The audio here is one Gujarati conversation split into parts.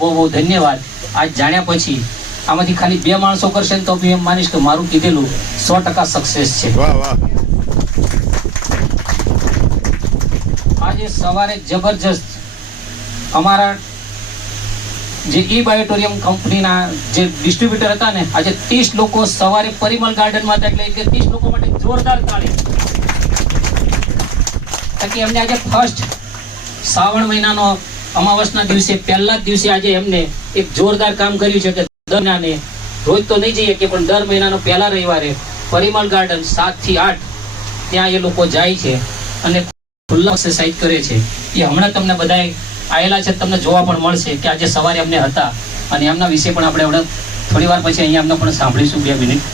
બહુ બહુ ધન્યવાદ. આજ જાણ્યા પછી આમાંથી ખાલી 2 માણસો કરશે ને તો બી એમ માનીશ કે મારું કીધેલું 100% સક્સેસ છે. વાહ વાહ. આજે સવારે જબરજસ્ત અમારા જે ઈ બાયોટોરિયમ કંપનીના જે ડિસ્ટ્રીબ્યુટર હતા ને, આજે 30 લોકો સવારે પરિમલ ગાર્ડનમાં હતા, એટલે 30 લોકો માટે જોરદાર તાળી. તાકી એમને આજે ફર્સ્ટ શ્રાવણ મહિનાનો અમાવસના દિવસે પહેલા જ દિવસે આજે એમને એક જોરદાર કામ કર્યું છે કે દર મહિનાને રોજ તો નહીં જઈએ કે પણ દર મહિનાનો પહેલા રવિવારે પરિમલ ગાર્ડન 7 થી 8 ત્યાં એ લોકો જાય છે અને ખુલ્લા એક્સરસાઇઝ કરે છે. એ હમણાં તમને બધાય આવેલા છે, તમને જોવા પણ મળશે કે આજે સવારે અમને હતા અને એમના વિશે પણ આપણે હમણાં થોડી વાર પછી અહીંયા એમને પણ સાંભળીશું 2 મિનિટ.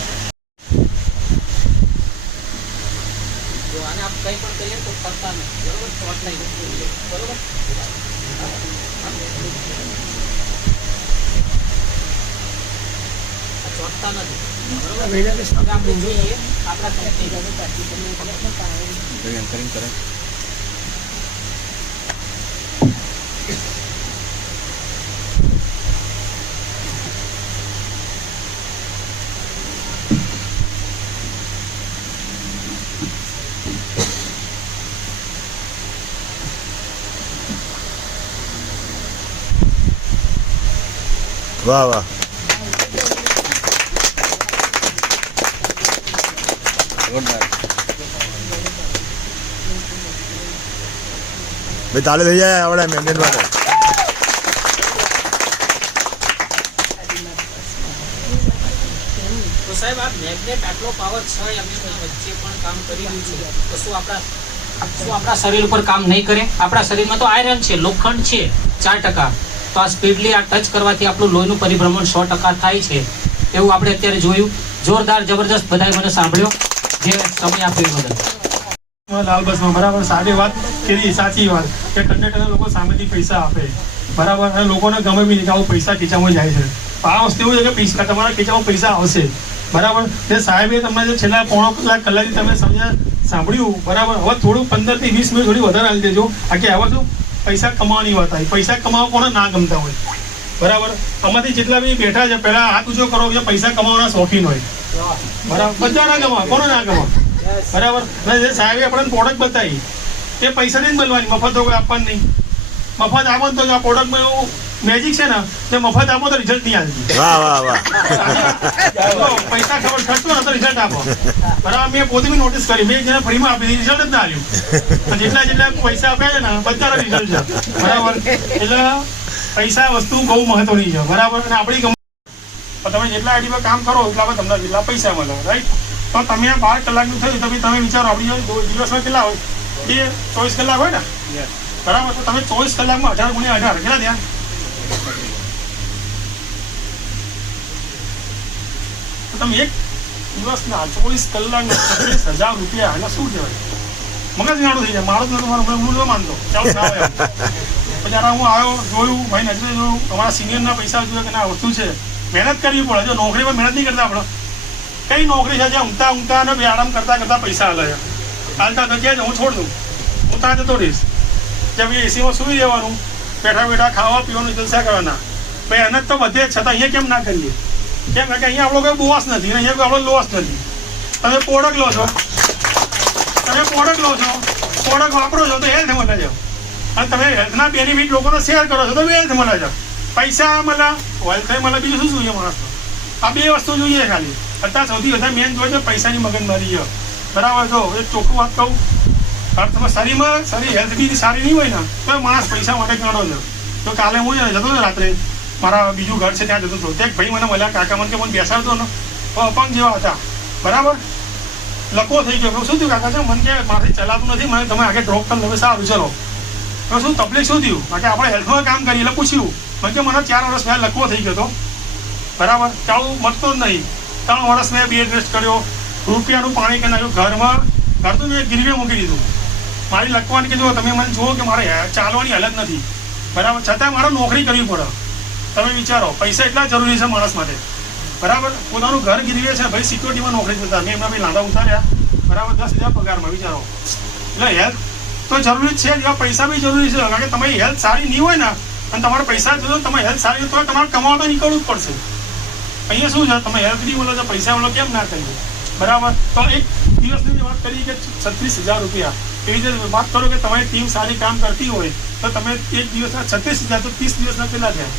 વાહ વાહ. ભાઈ તાલે થઈ જાય આવડે મેન્ટેન માટે. તો સાહેબ આ મેગ્નેટ આટલો પાવર છે એમની વચ્ચે પણ કામ કરી રહ્યું છે, તો શું આપણા શરીર ઉપર કામ નહીં કરે? આપણા શરીરમાં તો આયરન છે, લોખંડ છે 4%. તો આ સ્પીડલી આ ટચ કરવાથી આપણું લોહીનું પરિભ્રમણ 100% થાય છે. એવું આપણે અત્યારે જોયું. જોરદાર જબરજસ્ત બધાએ મને સાંભળ્યો જે સમય આપ્યો બદલ. લાલ બસમાં બરાબર સારી વાત કરી, સાચી વાત કે કંડક્ટર લોકો સામેથી પૈસા આપે બરાબર, અને લોકોને ગમે બી નહીં કે આવું પૈસા ખીચામાં જાય છે. આ વસ્તુ એવું છે કે પૈસા તમારા ખીચામાં પૈસા આવશે બરાબર. જે સાહેબે તમને જે છેલ્લા પોણો કલાકથી તમે સાંભળ્યું બરાબર. હવે થોડું 15 થી 20 મિનિટ થોડી વધારે આવી દેજો. આખી હવે શું પૈસા કમાવાની વાત આવી. પૈસા કમાવા કોને ના ગમતા હોય બરાબર. આમાંથી જેટલા બી બેઠા છે પહેલા હાથ ઊંચો કરો કે પૈસા કમાવાના શોખીન હોય બરાબર. બધા ના કમાવા, કોને ના કમાવા બરાબર. જે સાહેબે આપણને પ્રોડક્ટ બતાવી તે પૈસાથી જ મળવાની, મફત તો કોઈ આપવાની નહીં. મફત આપો તો આ પ્રોડક્ટમાં એવું મેજિક છે ને તે મફત આપો તો રિઝલ્ટ નહીં આવતી. વાહ વાહ વાહ. પૈસા ખર્ચો ને તો રિઝલ્ટ આપો બરાબર. મેં પોતે બી નોટિસ કરી, મેં જેને ફ્રીમાં આપી રિઝલ્ટ જ ના આવ્યું. જેટલા પૈસા આપ્યા છે ને બધાના રિઝલ્ટ છે બરાબર. એટલે પૈસા વસ્તુ બહુ મહત્વની છે બરાબર. અને આપણી તમે જેટલા આઈડી પર કામ કરો એટલા તમને જેટલા પૈસા મળે રાઈટ. તો તમે 12 કલાકનું થયું તો તમે વિચારો આપણી દિવસમાં કેટલા હોય? 24 કલાક હોય ને બરાબર. તો તમે 24 કલાકમાં 1000 × 18 કેટલા થયા? તમે એક દિવસના 24 કલાકના 30,000 રૂપિયા એટલે શું કહેવાય? મગજ ગાડું થઈ જાય. મારો જ નથી, હું ન માનતો ચાલો ના આવે. જ્યારે હું આવ્યો જોયું, ભાઈ નજરે જોયું, અમારા સિનિયરના પૈસા જોયું કે ના વસ્તુ છે. મહેનત કરવી પડે. જો નોકરીમાં મહેનત નહીં કરતા આપણે, કઈ નોકરી છે જ્યાં ઊંઘતા અને આરામ કરતા પૈસા હાલે છે? હાલતા તો ક્યાં હું છોડ દઉં, હું ત્યાં જતો રહીશ. જ્યાં ભાઈ એસીમાં સુઈ જવાનું, બેઠા ખાવા પીવાનું, જલસા કરવાના. ભાઈ મહેનત તો બધે છતાં અહીંયા કેમ ના કરીએ? કેમ કે અહીંયા આપણો કોઈ બોસ નથી, અહીંયા કોઈ આપણો લોસ નથી. તમે પ્રોડક્ટ લો છો, પ્રોડક્ટ વાપરો છો તો હેલ્થ મળે છે. અને તમે હેલ્થના બેનિફિટ લોકોને શેર કરો છો તો વેલ્થ મળે છે. પૈસા મળે, વેલ્થ મળે, બીજું શું જોઈએ માણસને? આ 2 વસ્તુ જોઈએ ખાલી. અત્યારે સૌથી વધારે મેન જોઈએ પૈસાની મગજમારી છે બરાબર. જો એક ચોખ્ખું વાત કહું, તમે શરીર હેલ્થ બી સારી નહીં હોય ને તો માણસ પૈસા માટે ગણો છે. તો કાલે હું જતો હતો રાત્રે, મારા બીજું ઘર છે ત્યાં જતો હતો. ત્યાં ભાઈ મને મળ્યા, કાકા મને કે મને બેસાડતો ને અપંગ જેવા હતા બરાબર. લકવો થઈ ગયો. શું થયું કાકા? છે મને કે મારાથી ચલાતું નથી, મને તમે આગળ ડ્રોપ કરી લો. સારું ચલો. તો શું તકલીફ શું થયું? કારણ કે આપણે હેલ્થમાં કામ કરીએ એટલે પૂછ્યું. મને કે મને 4 વર્ષ પહેલાં લકવો થઈ ગયો હતો બરાબર. ચાલું મળતો જ નહીં. 3 વર્ષ મેં બેડ રેસ્ટ કર્યો, રૂપિયાનું પાણી કે નાખ્યું ઘરમાં. ઘર તો મેં ગીરવે મૂકી દીધું. મારી લખવાની કે જો તમે મને જુઓ કે મારે ચાલવાની હાલત નથી બરાબર. છતાં મારે નોકરી કરવી પડે. તમે વિચારો પૈસા એટલા જરૂરી છે માણસ માટે બરાબર. પોતાનું ઘર ગીરવે છે ભાઈ, સિક્યોરિટીમાં નોકરી કરતા. મેં એમના ભાઈ લાંડા ઉતાર્યા બરાબર 10,000 પગારમાં. વિચારો. એટલે હેલ્થ તો જરૂરી જ છે, એવા પૈસા બી જરૂરી છે. કારણ કે તમારી હેલ્થ સારી નહીં હોય ને અને તમારે પૈસા જોજો, તમે હેલ્થ સારી તો તમારે કમાવા તો નીકળવું જ પડશે. અહીંયા શું છે, તમે હેલ્થ નહીં મળો તો પૈસા મળો કેમ ના કરીએ, બરાબર? તો એક દિવસની વાત કરી કે 36,000 રૂપિયા, એવી રીતે વાત કરો કે તમારી ટીમ સારી કામ કરતી હોય તો તમે એક દિવસના 36,000 તો 30 દિવસના કેટલા થયા?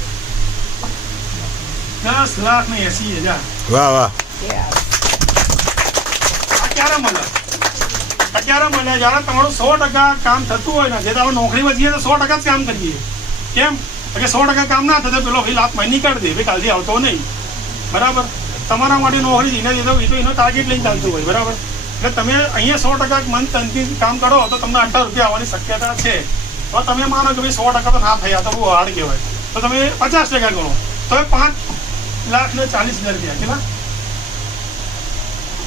10,80,000. વાહ વાહ. ક્યારે મળે? અત્યારે મળે જ્યારે તમારું 100% કામ થતું હોય ને. જે તમે નોકરીમાં જઈએ તો 100% જ કામ કરીએ. કેમ કે 100% કામ ના થતું પેલો ભાઈ લાત મારી નીકળી દે, ભાઈ કાલથી આવતો નહીં, બરાબર? તમારા માટે નોકરી એને દીધો એ તો એનો ટાર્ગેટ લઈને ચાલતું હોય, બરાબર? એટલે તમે અહીંયા 100% મન તનથી કામ કરો તો તમને 8 રૂપિયા આવવાની શક્યતા છે. તો તમે માનો કે ભાઈ 100% તો ના થયા તો બહુ હાર્ડ કહેવાય. તો તમે 50% ગણો તો 5,40,000 રૂપિયા કેટલા?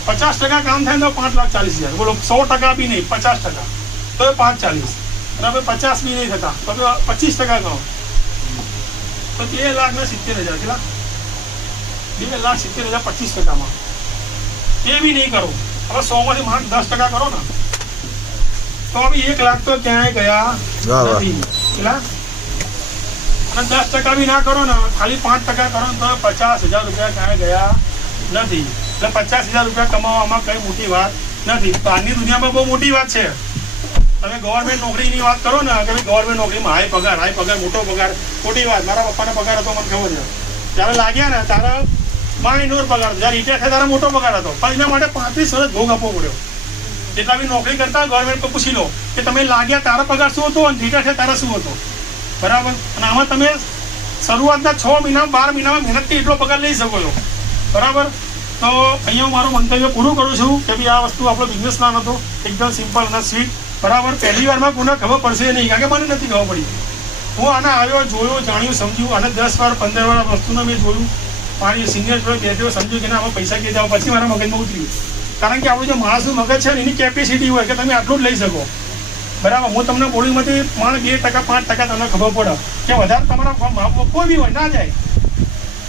50% કામ થાય તો 5,40,000. બોલો 100% બી નહીં, 50% તો 5,40,000. બરાબર? 50 બી નહીં થતા તો 25% ગણો તો 2,70,000 કેટલા? 2,70,000 25%માં. એ બી નહીં કરો, હવે 100માંથી માત્ર 10% કરો ને તો બી 1 લાખ તો ક્યાંય ગયા નથી. કેટલા? અને 10% બી ના કરો ને, ખાલી 5% કરો ને તો 50,000 રૂપિયા ક્યાંય ગયા નથી. એટલે 50,000 રૂપિયા કમાવામાં કઈ મોટી વાત નથી. બહારની દુનિયામાં બહુ મોટી વાત છે. તમે ગવર્મેન્ટ નોકરીની વાત કરો ને કે ભાઈ ગવર્મેન્ટ નોકરીમાં હાઈ પગાર, મોટો પગાર, ખોટી વાત. મારા પપ્પાનો પગાર હતો, મને ખબર છે. ત્યારે લાગ્યા ને ત્યારે માઇનોર પગાર હતો, જ્યારે રિટાયર થયા ત્યારે મોટો પગાર હતો, પણ એના માટે 35 વર્ષ ભોગ આપવો પડ્યો. જેટલા બી નોકરી કરતા ગવર્મેન્ટ પર પૂછી લો કે તમે લાગ્યા તારા પગાર શું હતો અને રિટાયર થયા તારા શું હતો, બરાબર? અને આમાં તમે શરૂઆતના 6 મહિના 12 મહિનામાં મહેનતથી એટલો પગાર લઈ શકો છો, બરાબર? તો અહીંયા હું મારું મંતવ્ય પૂરું કરું છું કે ભાઈ આ વસ્તુ આપણો બિઝનેસ પ્લાન હતો, એકદમ સિમ્પલ અને સ્વીટ, બરાબર? પહેલી વારમાં કોને ખબર પડશે નહીં, કારણ કે મને નથી ખબર પડી. હું આને આવ્યો, જોયું, જાણ્યું, સમજ્યું, અને 10 વાર 15 વાર વસ્તુને મેં જોયું, મારી સિનિયર જોડે બે સમજ્યું કે ના આમાં પૈસા કે જાઓ, પછી મારા મગજમાં ઉતર્યું. કારણ કે આપણું જે માણસનું મગજ છે ને એની કેપેસિટી હોય કે તમે આટલું જ લઈ શકો, બરાબર? હું તમને બોલીમાંથી 2% 5% તમને ખબર પડે કે વધારે તમારા કોઈ બી હોય ના જાય,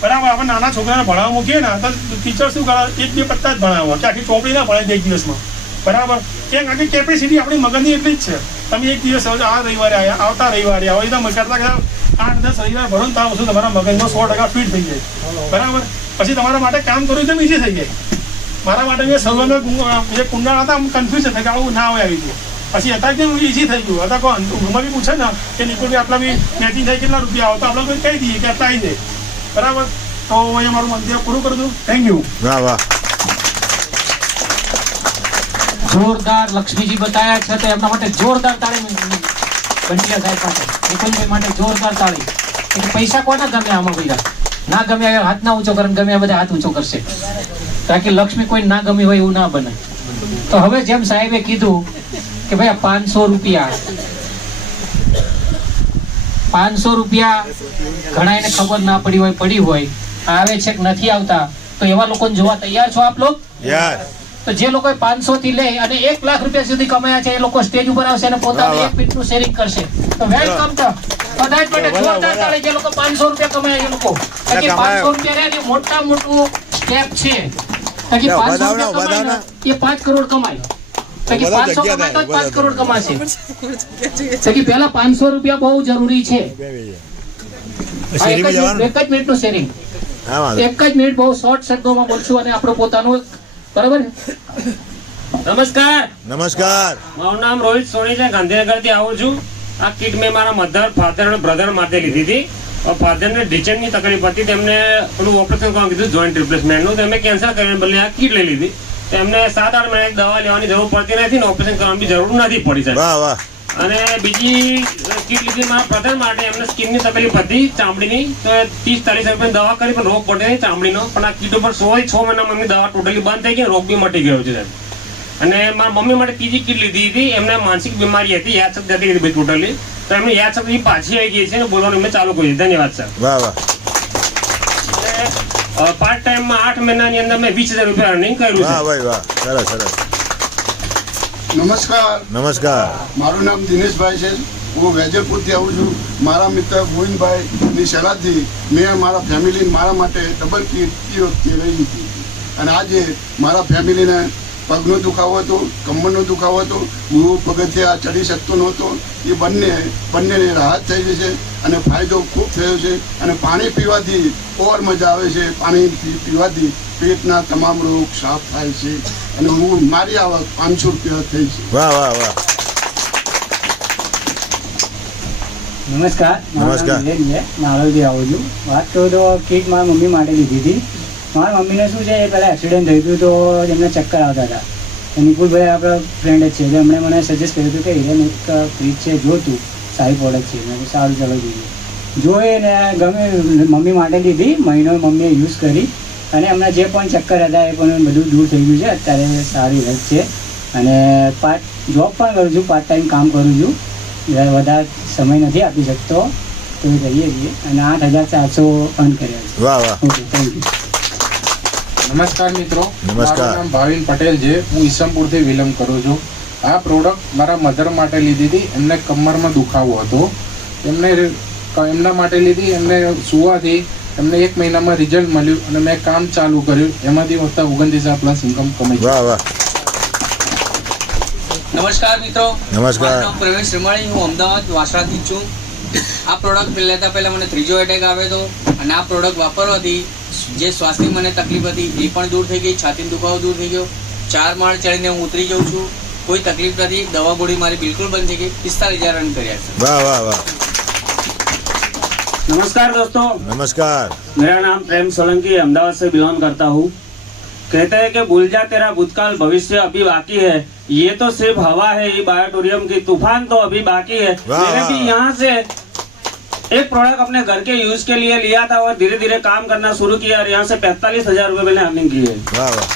બરાબર? આપણે નાના છોકરાને ભણાવવા મૂકીએ ને તો ટીચર શું કરે, 1-2 પત્તા જ ભણાવો, કે આખી ચોપડી ના ભણાય એક દિવસમાં, બરાબર? કેમ? કારણ કે કેપેસિટી આપણી મગજની એટલી જ છે. તમે એક દિવસ આ રવિવારે આવ્યા, આવતા રવિવારે આવો, એ તમે કરતા 8-10 રવિવાર ભરો ને તાર વસ્તુ તમારા મગજમાં 100% ફિટ થઈ જાય, બરાબર? પછી તમારા માટે કામ કરવું એકદમ ઈઝી થઈ જાય. મારા માટે મેં સર્વમાં જે કુંડાળ હતા કન્ફ્યુઝ હતા કે આવું ના હોય આવી ગયું, પછી અત્યારે કેમ ઈઝી થઈ ગયું. હતા કોણ રૂમમાં બી પૂછે ને કે નિકુલ આટલા બી મેચિંગ થાય કેટલા રૂપિયા આવે તો આપણે કોઈ કહી દઈએ કે આટલા આવી જાય, બરાબર? તો અહીંયા મારું મંતવ્ય પૂરું કરું છું. Thank you. વાહ વાહ. જોરદાર લક્ષ્મીજી બતાવ્યા છે તો એમના માટે જોરદાર તાળી બંટિયા સાહેબ માટે, નિકુલભાઈ માટે જોરદાર તાળી. પૈસા કોના ગમે આમાં બધા? ના ગમે હાથ ના ઊંચો કરે, ગમે બધા હાથ ઊંચો કરશે, કારણ કે લક્ષ્મી કોઈ ના ગમી હોય એવું ના બને. તો હવે જેમ સાહેબે કીધું કે ભાઈ 500 રૂપિયા ઘણા એને ખબર ના પડી હોય, આવે છે કે નથી આવતા, તો એવા લોકોને જોવા તૈયાર છો આપ લોગ? તો જે લોકો 500 થી લઈ અને 1 લાખ રૂપિયા સુધી કમાયા છે એ લોકો સ્ટેજ ઉપર આવશે અને પોતાનું 1 મિનિટનું શેરિંગ કરશે. તો વેલકમ તો બધા જ માટે જોરદાર તાળી જે લોકો 500 રૂપિયા કમાયા એ લોકો. કારણ કે 500 રૂપિયા એ મોટા મોટું સ્ટેપ છે. કારણ કે 500 રૂપિયા કમાય એ 5 કરોડ કમાય. કારણ કે 500 કમાય તો 5 કરોડ કમાશે. કારણ કે પહેલા 500 રૂપિયા બહુ જરૂરી છે. એક જ મિનિટનું શેરિંગ, 1 જ મિનિટ બહુ શોર્ટ શબ્દોમાં બોલશું અને આપણું પોતાનું, બરાબર? નમસ્કાર. મારું નામ રોહિત સોની છે, ગાંધીનગર થી આવું છું. આ કીટ મેં મારા મધર, ફાધર અને બ્રધર માટે લીધી હતી. ફાધરને ડિચનની તકલીફ હતી, તેમને પેલું ઓપરેશન કરવાનું કીધું જોઈન્ટ રિપ્લેસમેન્ટનું, તો એમને કેન્સલ કરીને બદલે આ કીટ લઈ લીધી. તો એમને 7-8 મહિના દવા લેવાની જરૂર પડતી નથી ને ઓપરેશન કરવાની જરૂર નથી પડી સાહેબ. અને બીજી કીટ લીધી મારા બ્રધર માટે, એમને સ્કિનની તકલીફ હતી ચામડીની, તો 30-40 રૂપિયાની દવા કરી પણ રોગ પડે ચામડીનો. પણ આ કીટ ઉપર 6 મહિનામાં એમની દવા ટોટલી બંધ થઈ ગઈ, રોગ બી મટી ગયો છે સાહેબ. અને મારા મમ્મી માટે ત્રીજી કીટ લીધી હતી, એમને માનસિક બીમારી હતી, યાદશક્તિ હતી ભાઈ ટોટલી, તો એમની યાદશક્તિ પાછી આવી ગઈ છે ને બોલવાનું એમને ચાલુ કર્યું. ધન્યવાદ સર. પાર્ટ ટાઈમમાં 8 મહિનાની અંદર મેં 20,000 રૂપિયા અર્નિંગ કર્યું છે. નમસ્કાર. મારું નામ દિનેશભાઈ છે. હું વેજલપુરથી આવું છું. મારા મિત્ર ગોવિંદભાઈની સલાહથી મેં મારા ફેમિલી મારા માટે ડબલ કીટ લઈ લીધી અને આજે મારા ફેમિલીને પગનો દુખાવો હતો, કમરનો દુખાવો હતો, હું પગથિયા ચડી શકતો નહોતો. એ બંનેને રાહત થઈ છે અને ફાયદો ખૂબ થયો છે. અને પાણી પીવાથી ઓર મજા આવે છે. પાણી પીવાથી પેટના તમામ રોગ સાફ થાય છે. અને મારી આવક 500 રૂપિયા થઈ છે. વાહ વાહ વાહ. નમસ્કાર. નમસ્કાર. નારોલથી આવું છું. વાત કરું તો કીટ મારી મમ્મી માટે લીધી હતી. મારા મમ્મીને શું છે, એ પહેલાં એક્સિડન્ટ થયું હતું તો એમને ચક્કર આવતા હતા. તો નિકુલભાઈ આપણા ફ્રેન્ડ જ છે, એટલે એમણે મને સજેસ્ટ કર્યું હતું કે હિરેન એક ફ્રીજ છે, જોતું સારી પ્રોડક્ટ છે. મેં સારું ચાલો જોઈએ. જોઈએ ને ગમે, મમ્મી માટે લીધી. મહિનો મમ્મીએ યુઝ કરી અને એમના જે પણ ચક્કર હતા એ પણ બધું દૂર થઈ ગયું છે. અત્યારે સારી હેલ્થ છે અને જોબ પણ કરું છું, પાર્ટ ટાઈમ કામ કરું છું. વધારે સમય નથી આપી શકતો તો એ કરીએ છીએ અને 8,400 અર્ન કર્યા છે. વાહ વાહ. Okay, thank you. નમસ્કાર મિત્રો, નમસ્કાર. મારું નામ ભાવિન પટેલ છે. હું ઈસમપુરથી વિલંબ કરું છું. આ પ્રોડક્ટ મારા મધર માટે લીધી હતી. એમને કમરમાં દુખાવો હતો, એમના માટે લીધી. એમને સુવાથી એમને 1 મહિનામાં રિઝલ્ટ મળ્યું અને મેં કામ ચાલુ કર્યું. એમાંથી વધતા 29,000+ ઇન્કમ કમાઈ. વાહ વાહ. નમસ્કાર મિત્રો, નમસ્કાર. મારું નામ પ્રવીણ શ્રીમાળી. હું અમદાવાદ વાસણાથી છું. આ પ્રોડક્ટ લેતા પહેલાં મને ત્રીજો એટેક આવ્યો હતો અને આ પ્રોડક્ટ વાપરવાથી જે શ્વાસની મને તકલીફ હતી એ પણ દૂર થઈ ગઈ. છાતીનો દુખાવો દૂર થઈ ગયો. 4 માળ ચડીને હું ઉતરી જાઉં છું, કોઈ તકલીફ નથી. દવા ગોળી મારી બિલકુલ બંધ થઈ ગઈ. 45,000 રન કર્યા છે. वाह वाह वाह. नमस्कार दोस्तों, नमस्कार. मेरा नाम प्रेम सोलंकी अहमदाबाद से बिलोंग करता हूँ. कहते हैं कि भूल जा तेरा भूतकाल भविष्य अभी बाकी है. ये तो सिर्फ हवा है, ये बायोटोरियम की तूफान तो अभी बाकी है. वाह, मैंने वाह. भी यहाँ से एक प्रोडक्ट अपने घर के यूज के लिए लिया था और धीरे धीरे काम करना शुरू किया और यहाँ से 45,000 रुपये मैंने अर्निंग की है. वाह वाह.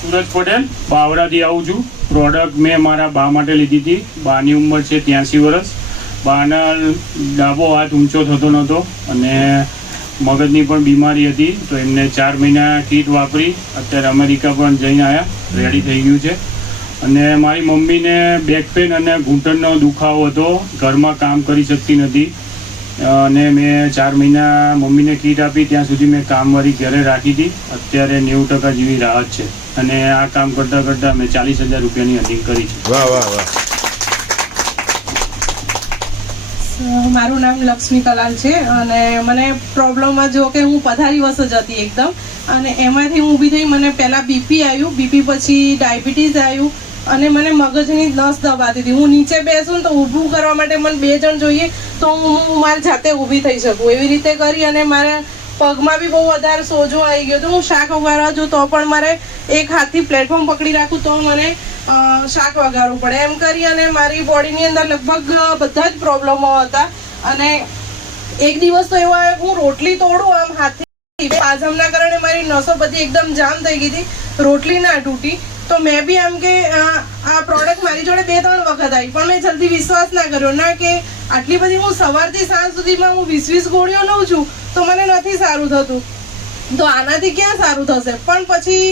સુરજ પટેલ બાવરાથી આવું છું. પ્રોડક્ટ મેં મારા બા માટે લીધી હતી. બાની ઉંમર છે 83 વર્ષ. બાના ડાબો હાથ ઊંચો થતો નહોતો અને મગજની પણ બીમારી હતી. તો એમને 4 મહિના કીટ વાપરી. અત્યારે અમેરિકા પણ જઈને આવ્યા, રેડી થઈ ગયું છે. અને મારી મમ્મીને બેક પેન અને ઘૂંટણનો દુખાવો હતો, ઘરમાં કામ કરી શકતી નથી અને મેં 4 મહિના મમ્મીને કીટ આપી. ત્યાં સુધી મેં કામવાળી ઘરે રાખી હતી. અત્યારે 90% જેવી રાહત છે અને આ કામ કરતાં કરતાં મેં 40,000 રૂપિયાની અર્નિંગ કરી છે. વાહ વાહ વાહ. મારું નામ લક્ષ્મી કલાલ છે અને મને પ્રોબ્લેમમાં જો કે હું પથારી વસ જ હતી એકદમ, અને એમાંથી હું ઊભી થઈ. મને પહેલાં બીપી આવ્યું, બીપી પછી ડાયાબિટીસ આવ્યું અને મને મગજની નસ દબાતી હતી. હું નીચે બેસું ને તો ઊભું કરવા માટે મને 2 જણ જોઈએ તો હું મારી જાતે ઊભી થઈ શકું. એવી રીતે કરી અને મારા પગમાં બી બહુ વધારે સોજો આવી ગયો. તો હું શાક વગાડવા જો તો પણ મારે એક હાથથી પ્લેટફોર્મ પકડી રાખું તો મને શાક વગાડવું પડે. એમ કરી અને મારી બોડીની અંદર લગભગ બધા જ પ્રોબ્લેમો હતા. અને એક દિવસ તો એવો આવ્યો હું રોટલી તોડું આમ હાથથી, પાજમના કારણે મારી નસો બધી એકદમ જામ થઈ ગઈ હતી, રોટલી ના તૂટી. તો મેં બી આમ કે આ પ્રોડક્ટ મારી જોડે 2-3 વખત આવી પણ મેં જલ્દી વિશ્વાસ ના કર્યો. ના કે આટલી બધી હું સવારથી સાંજ સુધીમાં હું 20 ગોળીઓ લઉં છું તો મને નથી સારું થતું, તો આનાથી ક્યાં સારું થશે. પણ પછી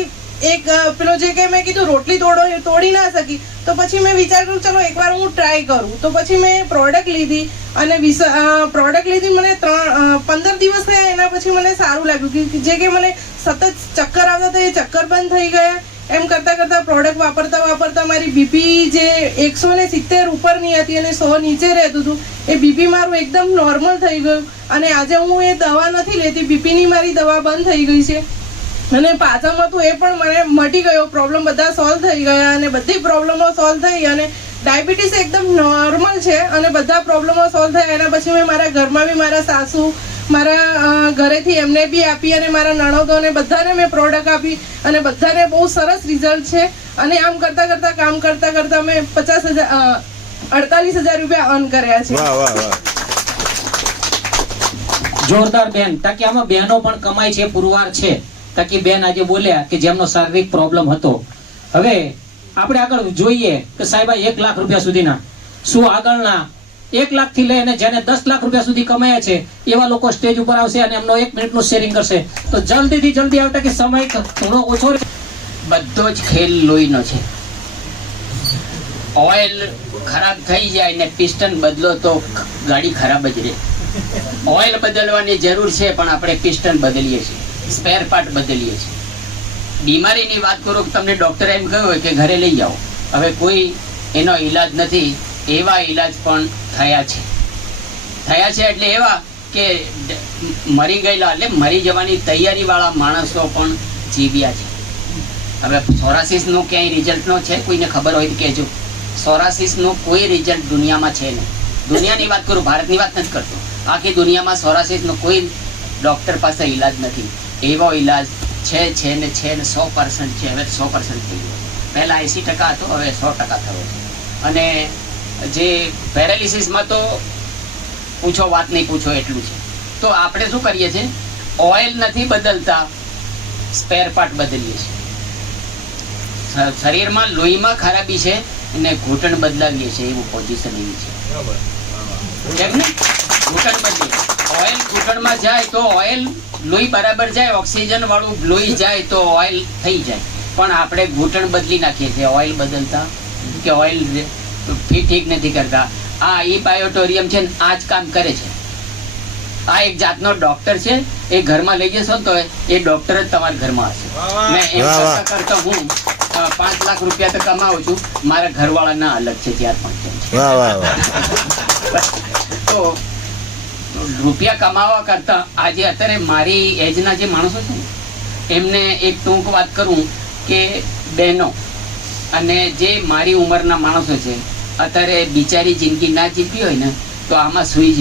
એક પેલો જે કે મેં કીધું રોટલી તોડી ના શકી, તો પછી મેં વિચાર કર્યું ચલો એકવાર હું ટ્રાય કરું. તો પછી મેં પ્રોડક્ટ લીધી અને પ્રોડક્ટ લીધી. મને 15 દિવસ થયા. એના પછી મને સારું લાગ્યું કે જે કે મને સતત ચક્કર આવતા હતા એ ચક્કર બંધ થઈ ગયા. એમ કરતાં કરતાં પ્રોડક્ટ વાપરતા મારી બીપી જે 170 ઉપરની હતી અને 100 નીચે રહેતું હતું, એ બીપી મારું એકદમ નોર્મલ થઈ ગયું. અને આજે હું એ દવા નથી લેતી, બીપીની મારી દવા બંધ થઈ ગઈ છે. અને પાચમ હતું એ પણ મને મટી ગયો. પ્રોબ્લેમ બધા સોલ્વ થઈ ગયા અને બધી પ્રોબ્લેમો સોલ્વ થઈ અને ડાયાબિટીસ એકદમ નોર્મલ છે અને બધા પ્રોબ્લેમો સોલ્વ થયા. એના પછી મેં મારા ઘરમાં બી મારા સાસુ મારા ઘરેથી એમને બી આપી અને મારા નણંદોને બધાને મેં પ્રોડક્ટ આપી અને બધાને બહુ સરસ રિઝલ્ટ છે. અને આમ કામ કરતા મેં 48,000 રૂપિયા અર્ન કર્યા છે. વાહ વાહ વાહ. જોરદાર બેન. તાકી આમાં બહેનો પણ કમાય છે, પુરવાર છે. તાકી બેન આજે બોલ્યા કે જેમનો શારીરિક પ્રોબ્લેમ હતો. હવે આપણે આગળ જોઈએ કે સાહેબ 1 લાખ રૂપિયા સુધીના શું આગળના 1 લાખ થી લઈને જેને 10 લાખ રૂપિયા સુધી કમાયા છે એવા લોકો સ્ટેજ ઉપર આવશે અને એમનો 1 મિનિટનું શેરિંગ કરશે. તો જલ્દીથી જલ્દી આવતા કે સમય થોડો ઓછો. બધો જ ખેલ લોહીનો છે. ઓઇલ ખરાબ થઈ જાય ને પિસ્ટન બદલો તો ગાડી ખરાબ જ રહે. ઓઇલ બદલવાની જરૂર છે પણ આપણે પિસ્ટન બદલીએ છીએ, સ્પેર પાર્ટ બદલીએ છીએ. બીમારીની વાત કરો કે તમને ડૉક્ટરે એમ કહ્યું હોય કે ઘરે લઈ જાઓ, હવે કોઈ એનો ઈલાજ નથી, એવા ઈલાજ પણ થયા છે એટલે એવા કે મરી ગયેલા એટલે મરી જવાની તૈયારીવાળા માણસો પણ જીવ્યા છે. હવે સોરાસિસનો ક્યાંય રિઝલ્ટનો છે, કોઈને ખબર હોય તો કહેજો. સોરાસિસનો કોઈ રિઝલ્ટ દુનિયામાં છે નહીં. દુનિયાની વાત કરું, ભારતની વાત નથી કરતો. આખી દુનિયામાં સોરાસિસનો કોઈ ડૉક્ટર પાસે ઈલાજ નથી. એવો ઈલાજ છે ને 100% છે. હવે 100% થઈ ગયો. પહેલાં 80% હતો, હવે 100% થયો છે. અને જે પેરાલિસિસમાં તો પૂછો વાત નહીં પૂછો એટલું છે. તો આપણે શું કરીએ છીએ, ઓઇલ નથી બદલતા, સ્પેર પાર્ટ બદલીએ છીએ. શરીરમાં લોહીમાં ખરાબી છે અને ઘૂંટણ બદલાવીએ છીએ, એવું પોઝિશન એવી છે. કેમ ને ઘૂંટણ બદલીએ, ઓઇલ ઘૂંટણમાં જાય તો ઓઇલ લોહી બરાબર જાય, ઓક્સિજન વાળું લોહી જાય તો ઓઇલ થઈ જાય. પણ આપણે ઘૂંટણ બદલી નાખીએ છીએ ઓઇલ બદલતા, કે ઓઇલ ઠીક નથી કરતા. આ ઈ બાયોટોરિયમ છે ને આ જ કામ કરે છે. આ એક જાતનો ડોક્ટર છે, એ ઘરમાં લઈ જશો તો એ ડોક્ટર જ તમારા ઘરમાં હશે. મેં એમ કરતા હું 5 લાખ રૂપિયા તો કમાવું છું, મારા ઘરવાળાના અલગ છે 4-5. તો રૂપિયા કમાવા કરતા આજે અત્યારે મારી એજના જે માણસો છે ને એમને એક ટૂંક વાત કરું કે બહેનો અને જે મારી ઉંમરના માણસો છે અત્યારે બિચારી જિંદગી ના જીવવી હોય ને તો આમાં સુઈ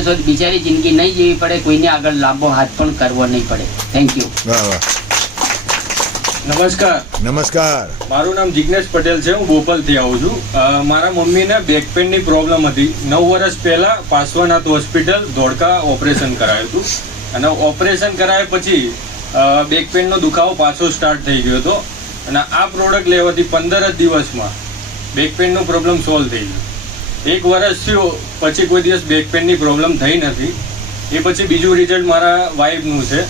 જશો તો બિચારી જિંદગી નહીં જીવવી પડે, કોઈને આગળ લાંબો હાથ પણ કરવો નહીં પડે. Thank you. નમસ્કાર. મારું નામ જિગ્નેશ પટેલ છે. હું બોપલથી આવું છું. મારા મમ્મીને બેક પેનની પ્રોબ્લેમ હતી. 9 વર્ષ પહેલા પાર્શ્વનાથ હોસ્પિટલ ધોળકા ઓપરેશન કરાયું હતું અને ઓપરેશન કરાયા પછી બેક પેનનો દુખાવો પાછો સ્ટાર્ટ થઈ ગયો હતો અને આ પ્રોડક્ટ લેવાથી 15 જ દિવસમાં બેક પેનનો પ્રોબ્લેમ સોલ્વ થઈ ગયો. 1 વર્ષ થયું પછી કોઈ દિવસ બેક પેનની પ્રોબ્લેમ થઈ નથી. એ પછી બીજું રિઝલ્ટ મારા વાઈફનું છે.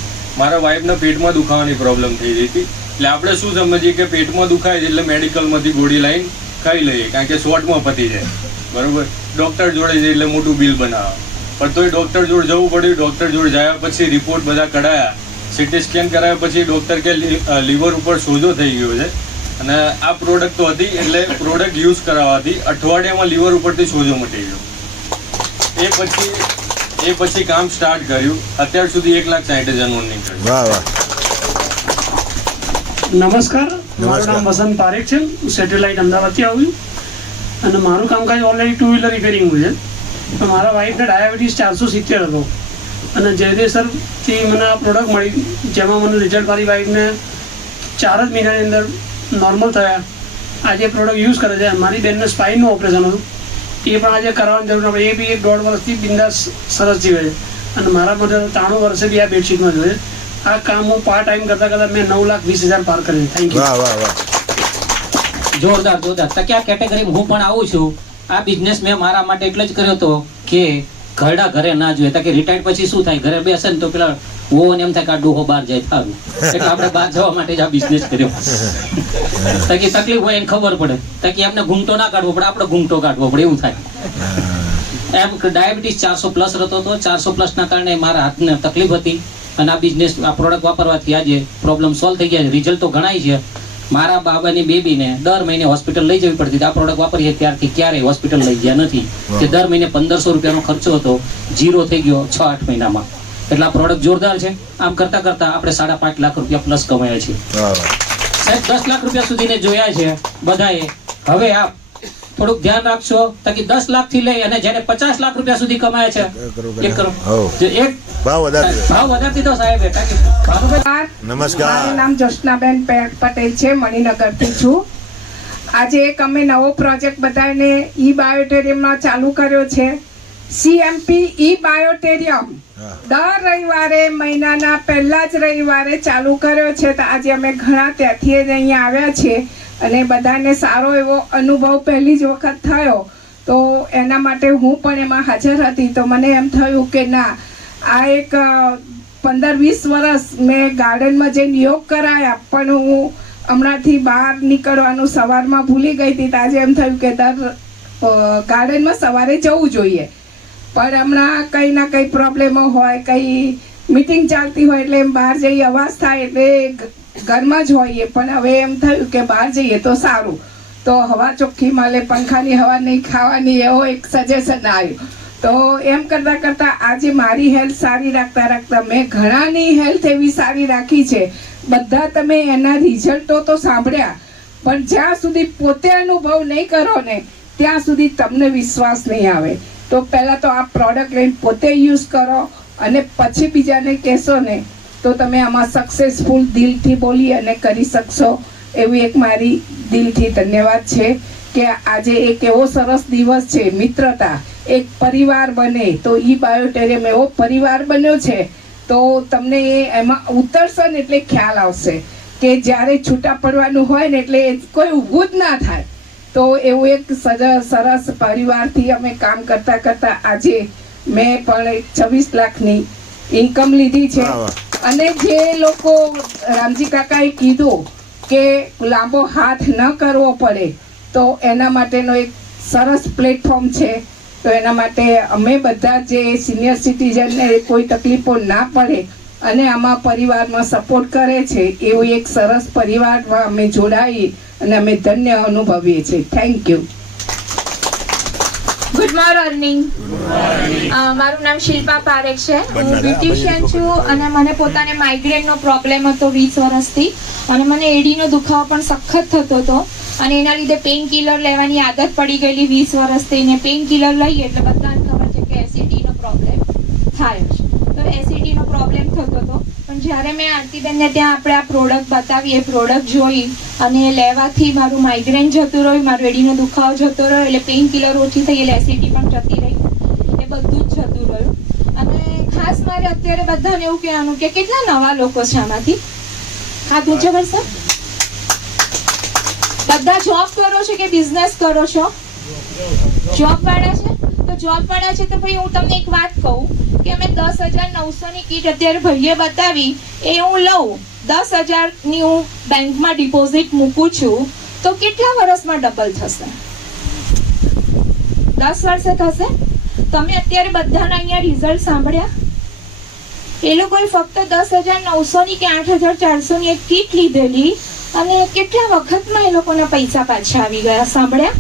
મારા વાઈફને પેટમાં દુખાવાની પ્રોબ્લેમ થઈ ગઈ હતી. એટલે આપણે શું સમજીએ કે પેટમાં દુખાય એટલે મેડિકલમાંથી ગોળી લાઈન ખાઈ લઈએ, કારણ કે શોર્ટમાં પતી જાય, બરાબર. ડૉક્ટર જોડે જઈએ એટલે મોટું બિલ બનાવે, પણ તોય ડૉક્ટર જોડે જવું પડ્યું. ડૉક્ટર જોડે ગયા પછી રિપોર્ટ બધા કઢાયા, સીટી સ્કેન કરાવ્યા પછી ડૉક્ટર કે લીવર ઉપર સોજો થઈ ગયો છે અને આ પ્રોડક્ટ તો હતી એટલે પ્રોડક્ટ યુઝ કરાવવાથી અઠવાડિયામાં લીવર ઉપરથી સોજો મટી ગયો. એ પછી કામ સ્ટાર્ટ કર્યું. અત્યાર સુધી 1,60,000 નીકળ્યું. નમસ્કાર, મારું નામ વસંત પારેખ છે. હું સેટેલાઇટ અમદાવાદથી આવ્યું અને મારું કામકાજ ઓલરેડી 2 વ્હીલર રિપેરિંગનું છે. તો મારા વાઈફને ડાયાબિટીસ 470 હતો અને જયદેસરથી મને આ પ્રોડક્ટ મળી, જેમાં મને રિઝલ્ટ મારી વાઈફને 4 જ મહિનાની અંદર નોર્મલ થયા. આજે પ્રોડક્ટ યુઝ કરે છે. મારી બેનને સ્પાઇનનું ઓપરેશન હતું, એ પણ આજે કરવાની જરૂર નથી. એ બી 1.5 વર્ષથી બિંદાસ સરસ જીવે છે અને મારા માટે 93 વર્ષે બી આ બેડશીટમાં જોઈએ. આ કામ હું પાર્ટ ટાઈમ કરતા મેં 9,20,000 પાર કર્યું. Thank you. જોરદાર. તકે આ કેટેગરીમાં હું પણ આવું છું. આ બિઝનેસ મેં મારા માટે એટલે જ કર્યો હતો કે ઘરડા ઘરે ના જોઈએ. કે રિટાયર્ડ પછી શું થાય, ઘરે બેસે ને તો પેલા ઓને એમ થાય કે આ ડોહો બહાર જાય થારું, એટલે આપણે બહાર જવા માટે જ આ બિઝનેસ કર્યો. તાકી તકલીફ હોય એને ખબર પડે, તાકી એમને ઘૂંટો ના કાઢવો પડે, આપણે ઘૂંટો કાઢવો પડે, એવું થાય. એમ ડાયાબિટીસ 400+ રહેતો હતો. 400+ ના કારણે મારા હાથને તકલીફ હતી અને આ બિઝનેસ આ પ્રોડક્ટ વાપરવાથી આજે પ્રોબ્લેમ સોલ્વ થઈ ગયા છે. રિઝલ્ટ તો ઘણાય છે. મારા બાબાની બેબીને દર મહિને હોસ્પિટલ લઈ જવી પડતી. આ પ્રોડક્ટ વાપરીએ ત્યારથી ક્યારેય હોસ્પિટલ લઈ ગયા નથી. કે દર મહિને 1,500 રૂપિયાનો ખર્ચો હતો, 0 થઈ ગયો 6-8 મહિનામાં. એટલે આ પ્રોડક્ટ જોરદાર છે. આમ કરતા કરતા આપણે 5.5 લાખ રૂપિયા પ્લસ કમાયા છે. સાહેબ 10 લાખ રૂપિયા સુધીને જોયા છે બધાએ. હવે આપ થોડુંક ધ્યાન રાખશો તાકી 10 લાખ થી લઈ અને જેને 50 લાખ રૂપિયા સુધી કમાયા છે 1 કરોડ ભાવ વધારતી તો સાહેબ. નમસ્કાર, મારું નામ જશનાબેન પટેલ છે, મણિનગરથી છું. આજે એક અમે નવો પ્રોજેક્ટ બધાને ઈ બાયોટેરિયમમાં ચાલુ કર્યો છે. CMP ઈ બાયોટેરિયમ દર રવિવારે, મહિનાના પહેલા જ રવિવારે ચાલુ કર્યો છે. તો આજે અમે ઘણા ત્યાંથી જ અહીંયા આવ્યા છીએ અને બધાને સારો એવો અનુભવ પહેલી જ વખત થયો. તો એના માટે હું પણ એમાં હાજર હતી. તો મને એમ થયું કે ના, આ એક 15-20 વર્ષ મેં ગાર્ડનમાં જઈને યોગ કરાયા, પણ હું હમણાંથી બહાર નીકળવાનું સવારમાં ભૂલી ગઈ હતી. તો આજે એમ થયું કે ગાર્ડનમાં સવારે જવું જોઈએ, પણ હમણાં કંઈ ના કંઈ પ્રોબ્લેમો હોય, કંઈ મીટિંગ ચાલતી હોય એટલે એમ બહાર જઈએ અવાજ થાય એટલે ઘરમાં જ હોઈએ, પણ હવે એમ થયું કે બહાર જઈએ તો સારું, તો હવા ચોખ્ખી મળે, પંખાની હવા નહીં ખાવાની, એવો એક સજેશન આવ્યું. તો એમ કરતાં કરતાં આજે મારી હેલ્થ સારી રાખતા મેં ઘણાની હેલ્થ એવી સારી રાખી છે. બધા તમે એના રિઝલ્ટો તો સાંભળ્યા, પણ જ્યાં સુધી પોતે અનુભવ નહીં કરો ને ત્યાં સુધી તમને વિશ્વાસ નહીં આવે. તો પહેલાં તો આ પ્રોડક્ટ લઈને પોતે યુઝ કરો અને પછી બીજાને કહેશો ને તો તમે આમાં સક્સેસફુલ દિલથી બોલી અને કરી શકશો. એવી એક મારી દિલથી ધન્યવાદ છે કે આજે એક એવો સરસ દિવસ છે, મિત્રતા, એક પરિવાર બને, તો ઈ બાયોટેરિયમ એવો પરિવાર બન્યો છે. તો તમને એમાં ઉતરશો ને એટલે ખ્યાલ આવશે કે જ્યારે છૂટા પડવાનું હોય ને એટલે કોઈ ઊભું જ ના થાય. તો એવું એક સરસ પરિવારથી અમે કામ કરતા આજે મેં પણ 26 લાખની ઇન્કમ લીધી છે. અને જે લોકો રામજી કાકાએ કીધું કે લાંબો હાથ ન કરવો પડે, તો એના માટેનો એક સરસ પ્લેટફોર્મ છે. તો એના માટે અમે બધા જે સિનિયર સિટીઝનને કોઈ તકલીફો ના પડે અને આમાં પરિવારમાં સપોર્ટ કરે છે, એવું એક સરસ પરિવારમાં અમે જોડાઈ અને અમે ધન્ય અનુભવીએ છીએ. Thank you. Good morning. મારું નામ શિલ્પા પારેખ છે. હું બ્યુટિશિયન છું અને મને પોતાને માઇગ્રેનનો પ્રોબ્લેમ હતો 20 વર્ષથી, અને મને એડીનો દુખાવો પણ સખત થતો હતો, અને એના લીધે પેઇન કિલર લેવાની આદત પડી ગયેલી 20 વર્ષથી. ને પેઇન કિલર લઈએ એટલે બધાને ખબર છે કે એસિડિટીનો પ્રોબ્લેમ થાય છે. તો એસિડિટીનો પ્રોબ્લેમ થતો હતો, પણ જ્યારે મેં આરતીબેનને ત્યાં આપણે આ પ્રોડક્ટ બતાવી, એ પ્રોડક્ટ જોઈ અને લેવાથી મારું માઇગ્રેન જતું રહ્યું, મારો એડીનો દુખાવો જતો રહ્યો, એટલે પેઇન કિલર ઓછી થઈ, એટલે એસિડિટી પણ જતી રહી, એ બધું જ જતું રહ્યું. અને ખાસ મારે અત્યારે બધાને એવું કહેવાનું કે કેટલા નવા લોકો છે આમાંથી હાથ ઊંચો કરશો? બધા જોબ કરો છો કે બિઝનેસ કરો છો? જોબ વાળા છે? તો જોબ વાળા છે તો ભાઈ હું તમને એક વાત કહું કે અમે 10,900 ની કીટ અત્યારે ભાઈએ બતાવી, એ હું લઉં 10,000 ની હું બેંકમાં ડિપોઝિટ મૂકું છું, તો કેટલા વર્ષમાં ડબલ થશે? 10 વર્ષે થશે. તમે અત્યારે બધાના અહીંયા રિઝલ્ટ સાંભળ્યા. એ લોકોએ ફક્ત 10,900 ની કે 8,400 ની એક કીટ લીધેલી અને કેટલા વખતમાં એ લોકોના પૈસા પાછા આવી ગયા. સાંભળ્યા?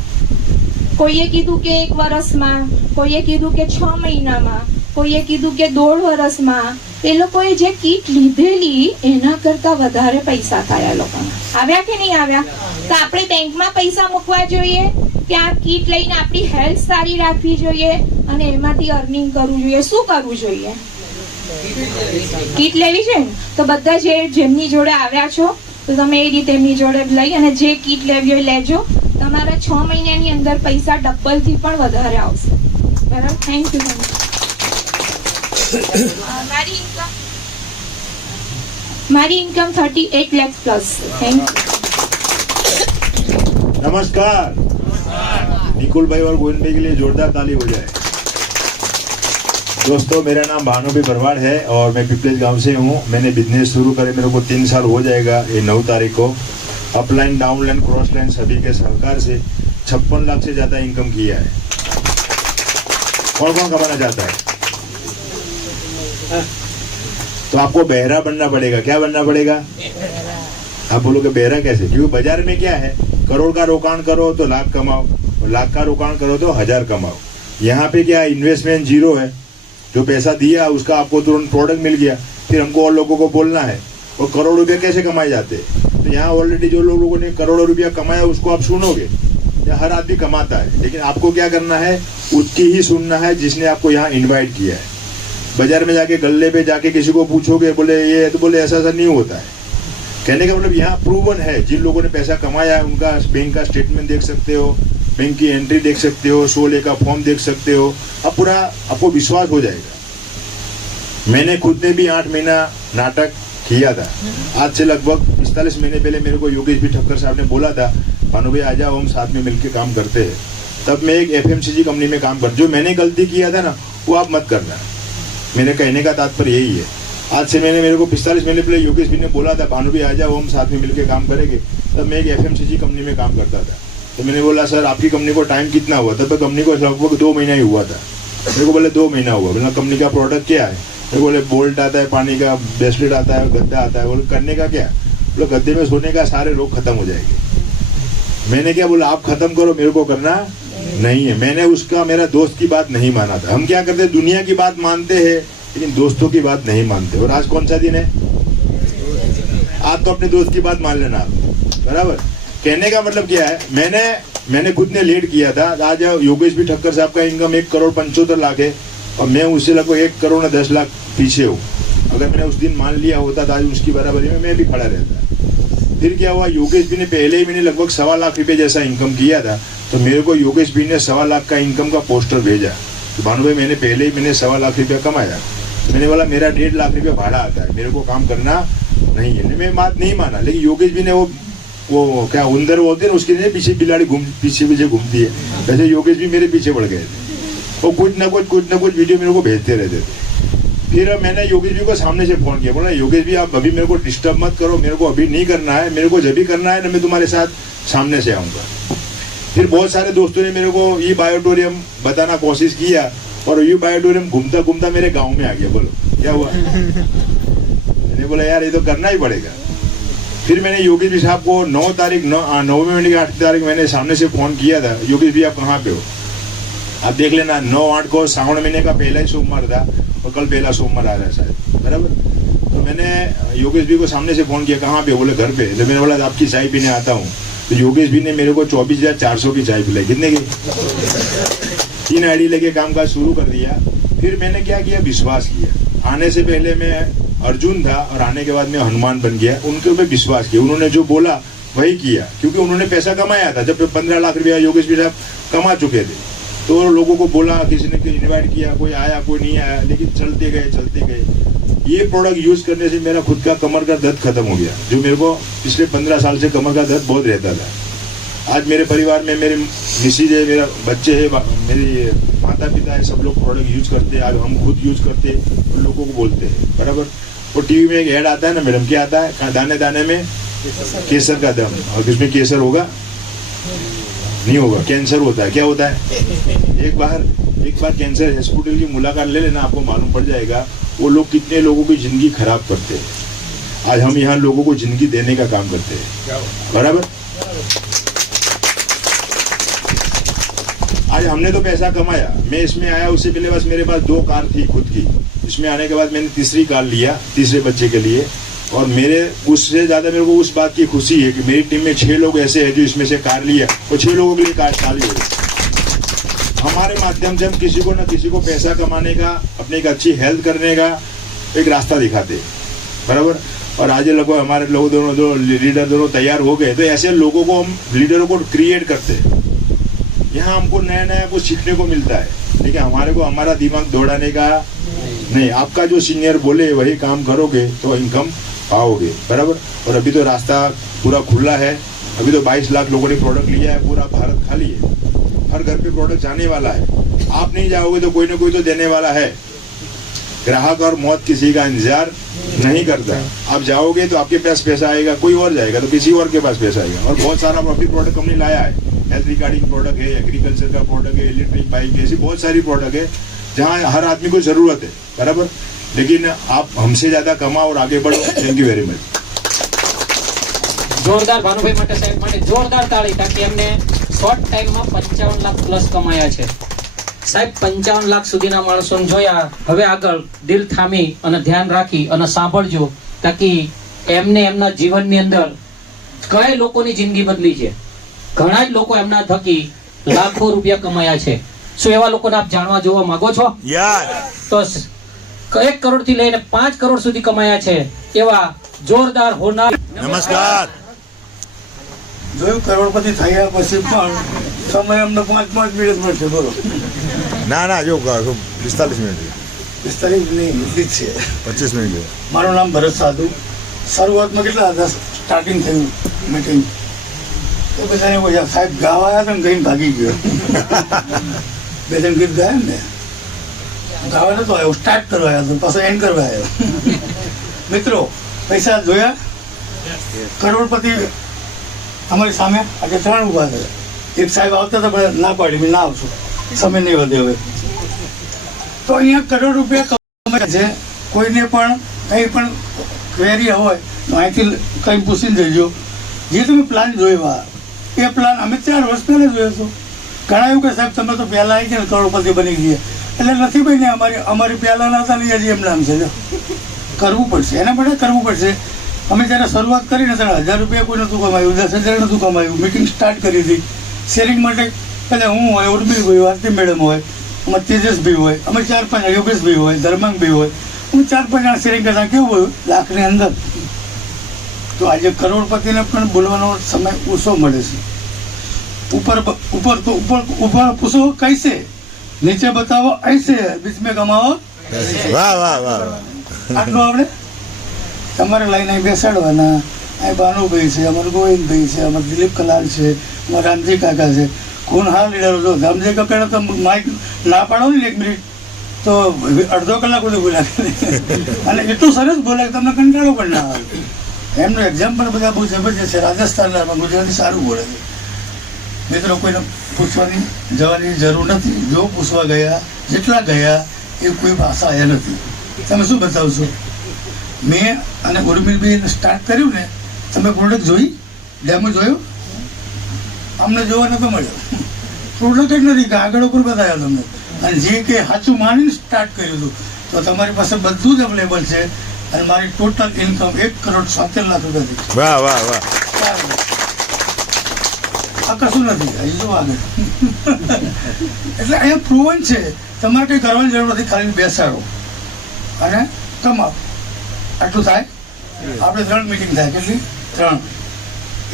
કોઈએ કીધું કે 1 વર્ષમાં, કોઈએ કીધું કે 6 મહિનામાં, કોઈએ કીધું કે 1.5 વર્ષમાં. એ લોકોએ જે કીટ લીધેલી એના કરતા વધારે પૈસા થયા લોકોના. આવ્યા કે નહીં આવ્યા? તો આપણે બેંકમાં પૈસા મૂકવા જોઈએ કે આ કીટ લઈને આપણી હેલ્થ સારી રાખવી જોઈએ અને એમાંથી અર્નિંગ કરવું જોઈએ? શું કરવું જોઈએ? કીટ લેવી છે ને? તો બધા જેમની જોડે આવ્યા છો તો તમે એ રીતે એમની જોડે લઈ અને જે કીટ લેવી હોય લેજો. તમારા 6 મહિનાની અંદર પૈસા ડબલ થી પણ વધારે આવશે. બરાબર? Thank you. મારી income 38 lakh plus. Thank you. नमस्कार. निकुल भाई और गोविंद भाई के लिए जोरदार ताली हो जाए. दोस्तों, मेरा नाम भानुभाई भरवाड़ है और मैं पिपलेज गांव से हूँ. मैंने बिजनेस शुरू करे मेरे को 3 साल हो जाएगा. ये 9 तारीख को अपलाइन, डाउनलाइन, क्रॉस लाइन सभी के सहकार से 56 लाख से ज्यादा इनकम किया है. कौन कौन कमाना चाहता है? तो आपको बहरा बनना पड़ेगा. क्या बनना पड़ेगा? आप बोलो कि बहरा कैसे? क्योंकि बाजार में क्या है, करोड़ का रोकाण करो तो लाख कमाओ, लाख का रोकाण करो तो 1000 कमाओ. यहाँ पे क्या इन्वेस्टमेंट जीरो है. जो पैसा दिया उसका आपको तुरंत प्रोडक्ट मिल गया, फिर हमको और लोगों को बोलना है और करोड़ रुपया कैसे कमाए जाते हैं. तो यहाँ ऑलरेडी जो लोगों ने करोड़ों रुपया कमाया उसको आप सुनोगे. हर आदमी कमाता है, लेकिन आपको क्या करना है, उसकी ही सुनना है जिसने आपको यहाँ इन्वाइट किया है. बाजार में जाके गल्ले पे जाके किसी को पूछोगे बोले ये, तो बोले ऐसा ऐसा नहीं होता है. कहने का मतलब यहाँ प्रूवन है. जिन लोगों ने पैसा कमाया है उनका बैंक का स्टेटमेंट देख सकते हो, बैंक की एंट्री देख सकते हो, 16 का फॉर्म देख सकते हो. अब पूरा आपको विश्वास हो जाएगा. मैंने खुद ने भी 8 महीना नाटक किया था. आज से लगभग 45 महीने पहले मेरे को योगेश भी ठक्कर साहब ने बोला था, भानु भाई आ जाओ हम साथ में मिलकर काम करते हैं. तब मैं एक FMCG कंपनी में काम कर, जो मैंने गलती किया था ना वो आप मत करना. मेरे कहने का तात्पर्य यही है. आज से मेरे को 45 महीने पहले योगेश भी ने बोला था, भानु भाई आ जाओ हम साथ में मिलकर काम करेंगे. तब मैं एक FMCG कंपनी में काम करता था. तो मैंने बोला सर आपकी कंपनी को टाइम कितना हुआ? तब कंपनी को लगभग 2 महीना ही हुआ था. मेरे को बोले 2 महीना हुआ. बोला कंपनी का प्रोडक्ट क्या है? फिर बोले बोल्ट आता है पानी का, ब्रेसलेट आता है, गद्दा आता है। बोले करने का क्या? बोले गद्दे में सोने का सारे रोग खत्म हो जाएंगे। मैंने क्या बोला, आप खत्म करो, मेरे को करना नहीं है। मैंने उसका, मेरा दोस्त की बात नहीं माना था। हम क्या करते, दुनिया की बात मानते हैं लेकिन दोस्तों की बात नहीं मानते। और आज कौन सा दिन है? आज तो अपने दोस्त की बात मान लेना आप, बराबर। कहने का मतलब क्या है, मैंने खुद ने लेट किया था। आज योगेश भी ठक्कर साहब का इनकम 1,75,00,000 है और मैं उससे लगभग 1,10,00,000 पीछे हूँ। अगर मैंने उस दिन मान लिया होता तो आज उसकी बराबरी में मैं भी खड़ा रहता। फिर क्या हुआ, योगेश भी ने पहले ही मैंने लगभग 1,25,00,000 रुपये जैसा इनकम किया था, तो मेरे को योगेश भी ने 1,25,00,000 का इनकम का पोस्टर भेजा। तो भानु भाई मैंने पहले ही 1,25,00,000 रुपया कमाया। मैंने बोला मेरा 1.5 लाख रुपया भाड़ा आता है, मेरे को काम करना नहीं है। मैं बात नहीं माना, लेकिन योगेश भी ने वो क्या उंदर बोलते हैं उसके लिए पीछे बिलाड़ी पीछे घूमती है, वैसे योगेश भी मेरे पीछे पड़ गए थे। वो कुछ ना कुछ वीडियो मेरे को भेजते रहते थे। फिर मैंने योगेश जी को सामने से फोन किया, बोला योगेश जी आप अभी मेरे को डिस्टर्ब मत करो, मेरे को अभी नहीं करना है, मेरे को जब भी करना है ना मैं तुम्हारे साथ सामने से आऊँगा। फिर बहुत सारे दोस्तों ने मेरे को ये बायोटोरियम बताना कोशिश किया और ये बायोटोरियम घूमता घूमता मेरे गाँव में आ गया। बोलो क्या हुआ? मैंने बोला यार ये तो करना ही पड़ेगा। फिर मैंने योगेश जी साहब को 9 महीने की 8 तारीख मैंने सामने से फोन किया था, योगेश जी आप कहाँ पे हो? आप देख लेना 9-8 को सावन महीने का पहला ही सोमवार था और कल पहला सोमवार आ रहा है शायद, बराबर। तो मैंने योगेश जी को सामने से फोन किया, कहाँ पे? बोले घर पे। तो मैंने बोला आपकी चाय पीने आता हूँ। तो योगेश जी ने मेरे को 24,400 की चाय पिलाई। कितने की? 3 आईडी लेके काम काज शुरू कर दिया। फिर मैंने क्या किया, विश्वास किया। आने से पहले मैं अर्जुन था और आने के बाद मैं हनुमान बन गया। उनके ऊपर विश्वास किया, उन्होंने जो बोला वही किया, क्योंकि उन्होंने पैसा कमाया था। जब 15 लाख रुपया योगेश जी साहब कमा चुके थे, तो लोगों को बोला, किसी ने इन्वाइट किया, कोई आया कोई नहीं आया, लेकिन चलते गए। ये प्रोडक्ट यूज करने से मेरा खुद का कमर का दर्द खत्म हो गया, जो मेरे को पिछले 15 साल से कमर का दर्द बहुत रहता था। आज मेरे परिवार में मेरे मिसेज है, मेरा बच्चे है, मेरी माता पिता है, सब लोग प्रोडक्ट यूज करते हैं। आज हम खुद यूज करते हैं और लोगों को बोलते हैं, बराबर। वो टीवी में एक ऐड आता है ना मैडम, क्या आता है? दाने दाने में केसर का दम, और इसमें केसर होगा नहीं होगा, कैंसर होता है। क्या होता है? एक बार कैंसर हॉस्पिटल की मुलाकात ले लेना, आपको मालूम पड़ जाएगा वो लोग कितने लोगों की जिंदगी खराब करते हैं। आज हम यहाँ लोगों को जिंदगी देने का काम करते हैं, बराबर। आज हमने तो पैसा कमाया, मैं इसमें आया उससे पहले बस मेरे पास 2 कार थी खुद की। इसमें आने के बाद मैंने तीसरी कार लिया, तीसरे बच्चे के लिए। और मेरे उससे ज़्यादा मेरे को उस बात की खुशी है कि मेरी टीम में 6 लोग ऐसे हैं जो इसमें से कार लिया और 6 लोगों के लिए कार चालू हो गई। हमारे माध्यम से हम किसी को न किसी को पैसा कमाने का, अपने एक अच्छी हेल्थ करने का एक रास्ता दिखाते हैं, बराबर। और आज लगभग हमारे लोग दोनों लीडर दोनों तैयार हो गए, तो ऐसे लोगों को हम लीडरों को क्रिएट करते हैं। यहाँ हमको नया कुछ सीखने को मिलता है, लेकिन हमारे को हमारा दिमाग दौड़ाने का नहीं। आपका जो सीनियर बोले वही काम करोगे तो इनकम पाओगे, बराबर। और अभी तो रास्ता पूरा खुला है। अभी तो 22 लाख लोगों ने प्रोडक्ट लिया है, पूरा भारत खाली है। हर घर पे प्रोडक्ट जाने वाला है। आप नहीं जाओगे तो कोई ना कोई तो देने वाला है। ग्राहक और मौत किसी का इंतजार नहीं करता। आप जाओगे तो आपके पास पैसा आएगा, कोई और जाएगा तो किसी और के पास पैसा आएगा। और बहुत सारा प्रोडक्ट हमने लाया है, हेल्थ रिगार्डिंग प्रोडक्ट है, एग्रीकल्चर का प्रोडक्ट है, इलेक्ट्रिक बाइक है, ऐसी बहुत सारी प्रोडक्ट है जहाँ हर आदमी को जरूरत है, बराबर। लेकिन आप हमसे ज्यादा कमाओ और आगे बढ़ो। Thank you very much. જોરદાર ભાનુભાઈ માટે સાહેબ માટે જોરદાર તાળી, તાકી એમને શોર્ટ ટાઈમમાં 55 લાખ પ્લસ કમાયા છે સાહેબ। 55 લાખ સુધીના માણસોને જોયા। હવે આગળ દિલ થામી અને ધ્યાન રાખી અને સાંભળજો, તાકી એમને એમના જીવનની અંદર કઈ લોકોની જિંદગી બદલી છે। ઘણા જ લોકો એમના થકી લાખો રૂપિયા કમાયા છે। શું એવા લોકોને આપ જાણવા જોવા માંગો છો? તો 1 કરોડથી લઈને 5 કરોડ સુધી કમાયા છે એવા જોરદાર હોનાર। નમસ્કાર। જોયું કરોડપતિ થયા પછી પણ સમય અમને 5 મિનિટ મળશે, બોલો। ના જો 45 મિનિટ 45 નહીં, ઠીક છે, 25 મિનિટ। મારું નામ ભરત સાધુ। શરૂઆતમાં કેટલા હતા સ્ટાર્ટિંગ થયું મીટિંગ, તો બધાને બોલ્યા સાહેબ ગાવા આવ્યા હતા ને ગઈને ભાગી ગયો। 2-3 ગીત ગાયા ને, ગાવા નતો આવ્યો, સ્ટાર્ટ કરવા આવ્યો હતો, પાછો એન્ડ કરવા આવ્યો। મિત્રો પૈસા જોયા? કરોડપતિ અમારી સામે આજે 3 ઊભા હતા। એક સાહેબ આવતા હતા પણ ના પાડી, મેં ના આવશું, સમય નહીં વધે હવે। તો અહીંયા કરોડ રૂપિયા કમાય છે કોઈને પણ કંઈ પણ ક્વેરી હોય તો અહીંથી કંઈ પૂછીને જજો. જે તમે પ્લાન જોયા એ પ્લાન અમે 4 વર્ષ પહેલાં જોયો હતો. ઘણા એવું કે સાહેબ તમે તો પહેલાં આવી ગયા ને કરોડપતિ બની ગયા, એટલે નથી બન્યા. અમારી પહેલાંના હતા ને હજી એમ નામ છે. કરવું પડશે, એના માટે કરવું પડશે. અમે જ્યારે શરૂઆત કરીને ત્યારે 1000 રૂપિયા કોઈ નહોતું કમાયું, 10,000 નહોતું કમાયું. મિટિંગ સ્ટાર્ટ કરી હતી શેરિંગ માટે. પહેલાં હું હોય, ઉર્મિલભાઈ હોય, આરતી મેડમ હોય, અમારે તેજસભાઈ હોય, અમે 4-5 યોગેશભાઈ હોય, ધર્માંગભાઈ હોય, અમે 4-5 જણા શેરિંગ કરતા કેવું હોય લાખની અંદર. તો આજે કરોડપતિને પણ બોલવાનો સમય ઓછો મળે છે. ऊपर ऊपर तो ऊपर ऊपर पूछो कैसे, नीचे बताओ ऐसे, बीच में कमाओ. વાહ વાહ વાહ. આટલું આપણે તમારે લાઈને અહીં બેસાડવાના. અહીં ભાનુભાઈ છે, અમારું ગોવિંદભાઈ છે, અમારું દિલીપ કલાલ છે, અમારા રામજી કાકા છે. ખૂન હાલ લીડરો જો રામજી કાકા તો માઇક ના પાડો ને 1 મિનિટ તો અડધો કલાક બધું બોલ્યા અને એટલું સરસ બોલે કે તમને કંટાળો પણ ના આવે. એમનું એક્ઝામ્પલ બધા બહુ જબરજસ્ત છે. રાજસ્થાનના ગુજરાતી સારું બોલે છે. મિત્રો કોઈને પૂછવાની જવાની જરૂર નથી. જો પૂછવા ગયા જેટલા ગયા એ કોઈ ભાષા આવ્યા નથી. તમે શું બતાવશો? મેં અને ઉર્મિલભાઈ સ્ટાર્ટ કર્યું ને, તમે પ્રોડક્ટ જોઈ, ડેમો જોયો? અમને જોવા નતો મળ્યો. પ્રોડક્ટ જ નથી, કાગળ ઉપર બતાવ્યા તમને. અને જે કે સાચું માનીને સ્ટાર્ટ કર્યું હતું તો તમારી પાસે બધું જ અવેલેબલ છે. અને મારી ટોટલ ઇન્કમ 1,77,00,000 રૂપિયા થઈ. વાહ વાહ વાહ. આ કશું નથી. અહીં જો આગળ એટલે અહીંયા પ્રૂવન છે. તમારે કંઈ કરવાની જરૂર નથી, ખાલી બેસાડો અને કમાઓ. આટલું થાય. આપણે 3 મિટિંગ થાય. કેટલી? 3.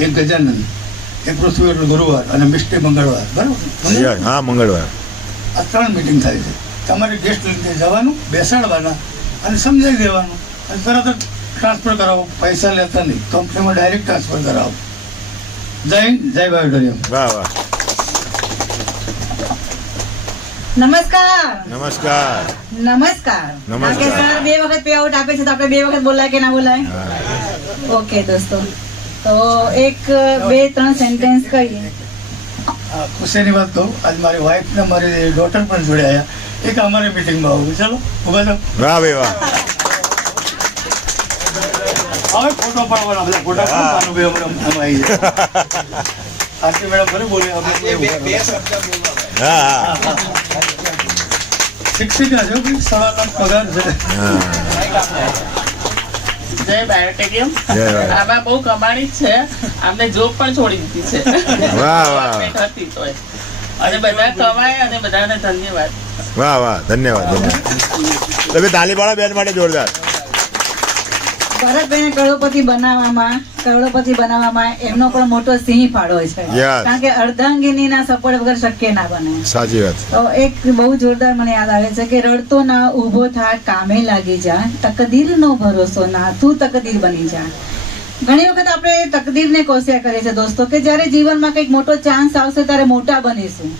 એક ગજાનંદ, એક પૃથ્વી એટલે ગુરુવાર અને મિસ્ટી મંગળવાર. બરાબર? હા, મંગળવાર. આ 3 મિટિંગ થાય છે. તમારે ગેસ્ટ લઈને જવાનું, બેસાડવાના અને સમજાવી દેવાનું અને તરત જ ટ્રાન્સફર કરાવો. પૈસા લેતા નહીં, કંપનીમાં ડાયરેક્ટ ટ્રાન્સફર કરાવો. જય હિન્દ, જય બાયોટેરિયમ. વાહ વાહ. નમસ્કાર. નમસ્કાર. નમસ્કાર. નમસ્કાર. કે સર 2 વખત પે આઉટ આપે છે તો આપણે 2 વખત બોલાય કે ના બોલાય? ઓકે દોસ્તો, તો 1-2-3 સેન્ટેન્સ કહીએ. ખુશીની વાત કહું, આજ મારી વાઈફ ને મારી ડોટર પણ જોડે આવ્યા. એક અમારી મિટિંગમાં આવું. ચાલો ઉભા થાઓ. વાહ ભાઈ વાહ. હવે ફોટો પાડવાના બધા ફોટા પાડવાનું બે હમણાં આવી જાય. આરતી મેડમ ભલે બોલે. હા. શિક્ષિકા છે, 7,00,000 પગાર છે. જય બાયોટેરિયમ. આમાં બહુ કમાણી છે. આમને જોબ પણ છોડી દીધી છે. વાહ વાહ. હતી તોય. અને બધા કમાય અને બધાને ધન્યવાદ. વાહ વાહ, ધન્યવાદ ધન્યવાદ. તમે તાલી પાડો બેન માટે જોરદાર. ભરતભાઈને કરોડપતિ બનાવવામાં એમનો પણ મોટો સિંહ ફાળો છે. કારણ કે અર્ધાંગિનીના સપોર્ટ વગર શક્ય ના બને. સાચી વાત. તો એક બહુ જોરદાર મને યાદ આવે છે કે રડતો ના, ઊભો થા, કામે લાગી જા, તકદીરનો ભરોસો ના, તું તકદીર બની જા. ઘણી વખત આપણે તકદીરને કોસ્યા કરીએ છીએ દોસ્તો, કે જ્યારે જીવનમાં કંઈક મોટો ચાન્સ આવશે ત્યારે મોટા બનીશું.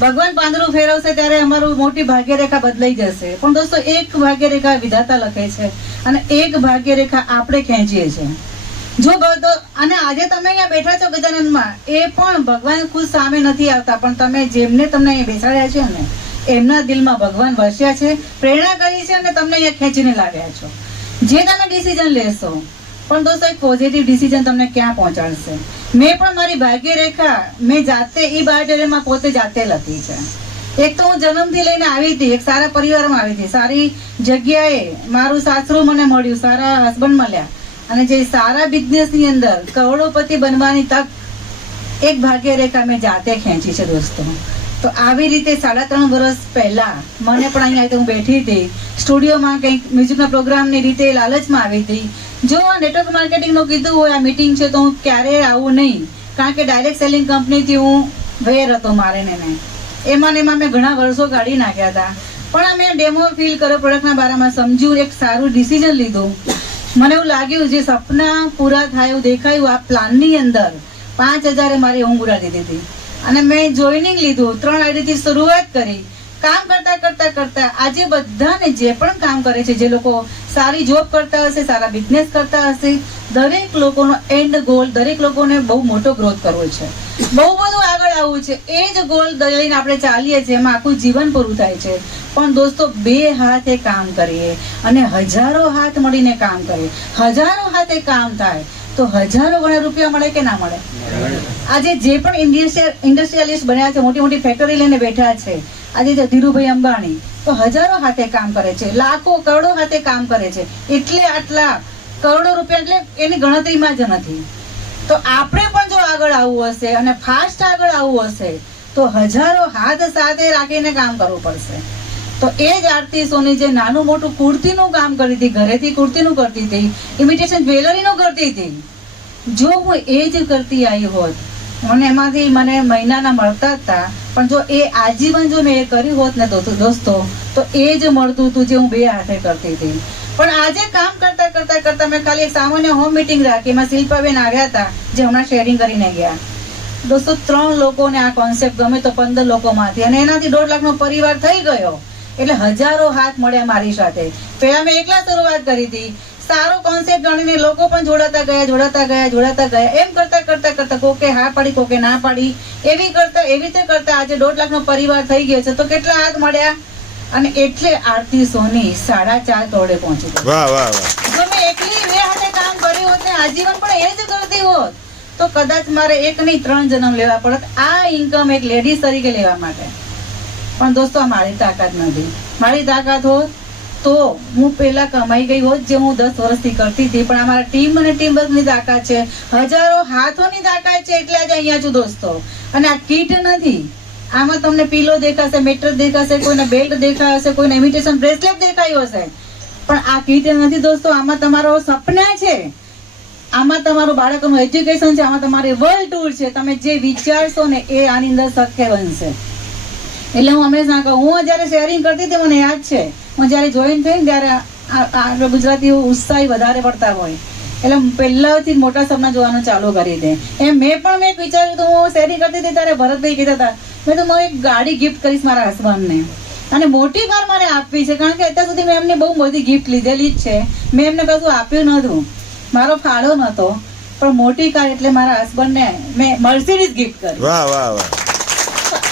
ભગવાન પાંદડું ફેરવશે ત્યારે અમારું મોટી ભાગ્યરેખા બદલાઈ જશે. પણ દોસ્તો, એક ભાગ્યરેખા વિધાતા લખે છે અને એક ભાગ્યરેખા આપણે ખેંચીએ છીએ. જો બધો અને આજે તમે અહીંયા બેઠા છો ગજાનંદમાં, એ પણ ભગવાન ખુદ સામે નથી આવતા, પણ તમે જેમને તમને અહીંયા બેસાડ્યા છે ને એમના દિલમાં ભગવાન વસ્યા છે, પ્રેરણા કરી છે અને તમને અહીંયા ખેંચીને લાવ્યા છો. જે તમે ડિસિઝન લેશો, પણ દોસ્તો એક પોઝિટિવ ડિસિઝન તમને ક્યાં પહોંચાડશે. મેં પણ મારી ભાગ્યરેખા મેં જાતે ઈ બાયોટેરિયમમાં પોતે જાતે લખી છે. એક તો હું જન્મથી લઈને આવી હતી, એક સારા પરિવારમાં આવી હતી, સારી જગ્યાએ મારું સાસરું મને મળ્યું, સારા હસબન્ડ મળ્યા, અને જે સારા બિઝનેસની અંદર કરોડોપતિ બનવાની તક એક ભાગ્યરેખા મેં જાતે ખેંચી છે દોસ્તો. તો આવી રીતે 3.5 વર્ષ પહેલા મને પણ અહીંયા હું બેઠી હતી સ્ટુડિયોમાં, કંઈક મ્યુઝિકના પ્રોગ્રામની રીતે લાલચમાં આવી હતી. જો આ નેટવર્ક માર્કેટિંગનું કીધું હોય આ મીટિંગ છે તો હું ક્યારેય આવું નહીં, કારણ કે ડાયરેક્ટ સેલિંગ કંપનીથી હું વેર હતો મારે ને એમાં મેં ઘણા વર્ષો કાઢી નાખ્યા હતા. પણ મેં ડેમો ફીલ કર્યો, પ્રોડક્ટના બારામાં સમજ્યું, એક સારું ડિસિઝન લીધું. મને એવું લાગ્યું જે સપના પૂરા થાય એવું દેખાયું. આ પ્લાનની અંદર 5,000 મારી ઊંઘ ઉડાડી દીધી અને મેં જોઈનિંગ લીધું. 3 આઈડીથી શરૂઆત કરી. કામ કરતા આજે બધાને જે પણ કામ કરે છે, જે લોકો સારી જોબ કરતા હશે, સારા બિઝનેસ કરતા હશે, દરેક લોકોનો એન્ડ ગોલ, દરેક લોકોને બહુ મોટો ગ્રોથ કરવો છે, બહુ બધું આગળ આવવું છે. એ જ ગોલ લઈને આપણે ચાલીએ છીએ, એમાં આખું જીવન પૂરું થાય છે. પણ દોસ્તો 2 હાથે કામ કરીએ અને હજારો હાથ મળીને કામ કરીએ, હજારો હાથે કામ થાય તો હજારો ગણા રૂપિયા મળે કે ના મળે? આજે જે પણ ઇન્ડસ્ટ્રીયલિસ્ટ બન્યા છે, મોટી મોટી ફેક્ટરી લઈને બેઠા છે, આજે ધીરુભાઈ અંબાણી તો હજારો હાથે કામ કરે છે, લાખો કરોડો હાથે કામ કરે છે, એટલે આટલા કરોડો રૂપિયા એટલે એની ગણતરીમાં જ નથી. તો આપણે પણ જો આગળ આવવું હશે અને ફાસ્ટ આગળ આવવું હશે તો હજારો હાથ સાથે રાખીને કામ કરવું પડશે. તો એ જ આરતી સોની જે નાનું મોટું કુર્તીનું કામ કરી હતી, ઘરેથી કુર્તીનું કરતી હતી, ઇમિટેશન જ્વેલરીનું કરતી હતી, જો હું એ જ કરતી આવી હોત, મને એમાંથી મને મહિનાના મળતા જ હતા, પણ જો એ આજીવન જો મેં એ કર્યું હોત ને દોસ્તો તો એ જ મળતું હતું જે હું 2 હાથે કરતી હતી. પણ આજે કામ કરતા કરતા કરતા મેં ખાલી એક સામાન્ય હોમ મીટિંગ રાખી, એમાં શિલ્પાબેન આવ્યા હતા જે હમણાં શેરિંગ કરીને ગયા. દોસ્તો 3 લોકોને આ કોન્સેપ્ટ ગમે તો 15 લોકોમાંથી, અને એનાથી 1.5 લાખનો પરિવાર થઈ ગયો. એટલે હજારો હાથ મળ્યા મારી સાથે. પહેલા મેં એકલા શરૂઆત કરી હતી, સારો કોન્સેપ્ટ જાણીને લોકો પણ જોડાતા ગયા. એમ કરતા કરતા કરતા કોકે હા પાડી, કોકે ના પાડી, એવી રીતે કરતા આજે 1.5 લાખનો પરિવાર થઈ ગયો છે. તો કેટલા હાથ મળ્યા? અને એટલે આરતી સોની 4.5 કરોડે પહોંચી ગઈ. વાહ વાહ વાહ. જો મેં એકલી 2 હાથે કામ કર્યું હોત ને આજીવન પણ એ જ કરતી હોત તો કદાચ મારે 1 નહીં 3 જન્મ લેવા પડત આ ઇન્કમ એક લેડીઝ તરીકે લેવા માટે. પણ દોસ્તો આ મારી તાકાત નથી. મારી તાકાત હોત તો હું પહેલા કમાઈ ગઈ હોત જે હું 10 વર્ષથી કરતી હતી. પણ અમારા ટીમ અને ટીમ વર્કની તાકાત છે, હજારો હાથોની તાકાત છે, એટલે આજે અહીંયા છું દોસ્તો. અને આ કીટ નથી, આમાં તમને પીલો દેખાશે, મેટર દેખાશે, કોઈને બેલ્ટ દેખાય હશે, કોઈને ઇમિટેશન બ્રેસલેટ દેખાયું હશે, પણ આ કીટ નથી દોસ્તો. આમાં તમારો સપના છે, આમાં તમારું બાળકોનું એજ્યુકેશન છે, આમાં તમારી વર્લ્ડ ટૂર છે. તમે જે વિચારશો ને એ આની અંદર શક્ય બનશે. એટલે હું હંમેશા કહું, હું જયારે શેરિંગ કરતી હતી મને યાદ છે, હું જયારે જોઈન થઈ ને ત્યારે ગુજરાતી ઉત્સાહી વધારે પડતા હોય એટલે પહેલાથી મોટા સપના જોવાનું ચાલુ કરી દે. મેં એક વિચાર્યું તો હું શેરિંગ કરતી હતી ત્યારે ભરતભાઈ કહેતા હતા મેં તો હું એક ગાડી ગિફ્ટ કરીશ મારા હસબન્ડને, અને મોટી કાર મારે આપવી છે, કારણ કે અત્યાર સુધી મેં એમને બહુ બધી ગિફ્ટ લીધેલી જ છે. મેં એમને કશું આપ્યું નહોતું, મારો ફાળો નહોતો, પણ મોટી કાર એટલે મારા હસબન્ડને મેં મર્સિડીઝ ગિફ્ટ કરી. વાહ વાહ વાહ.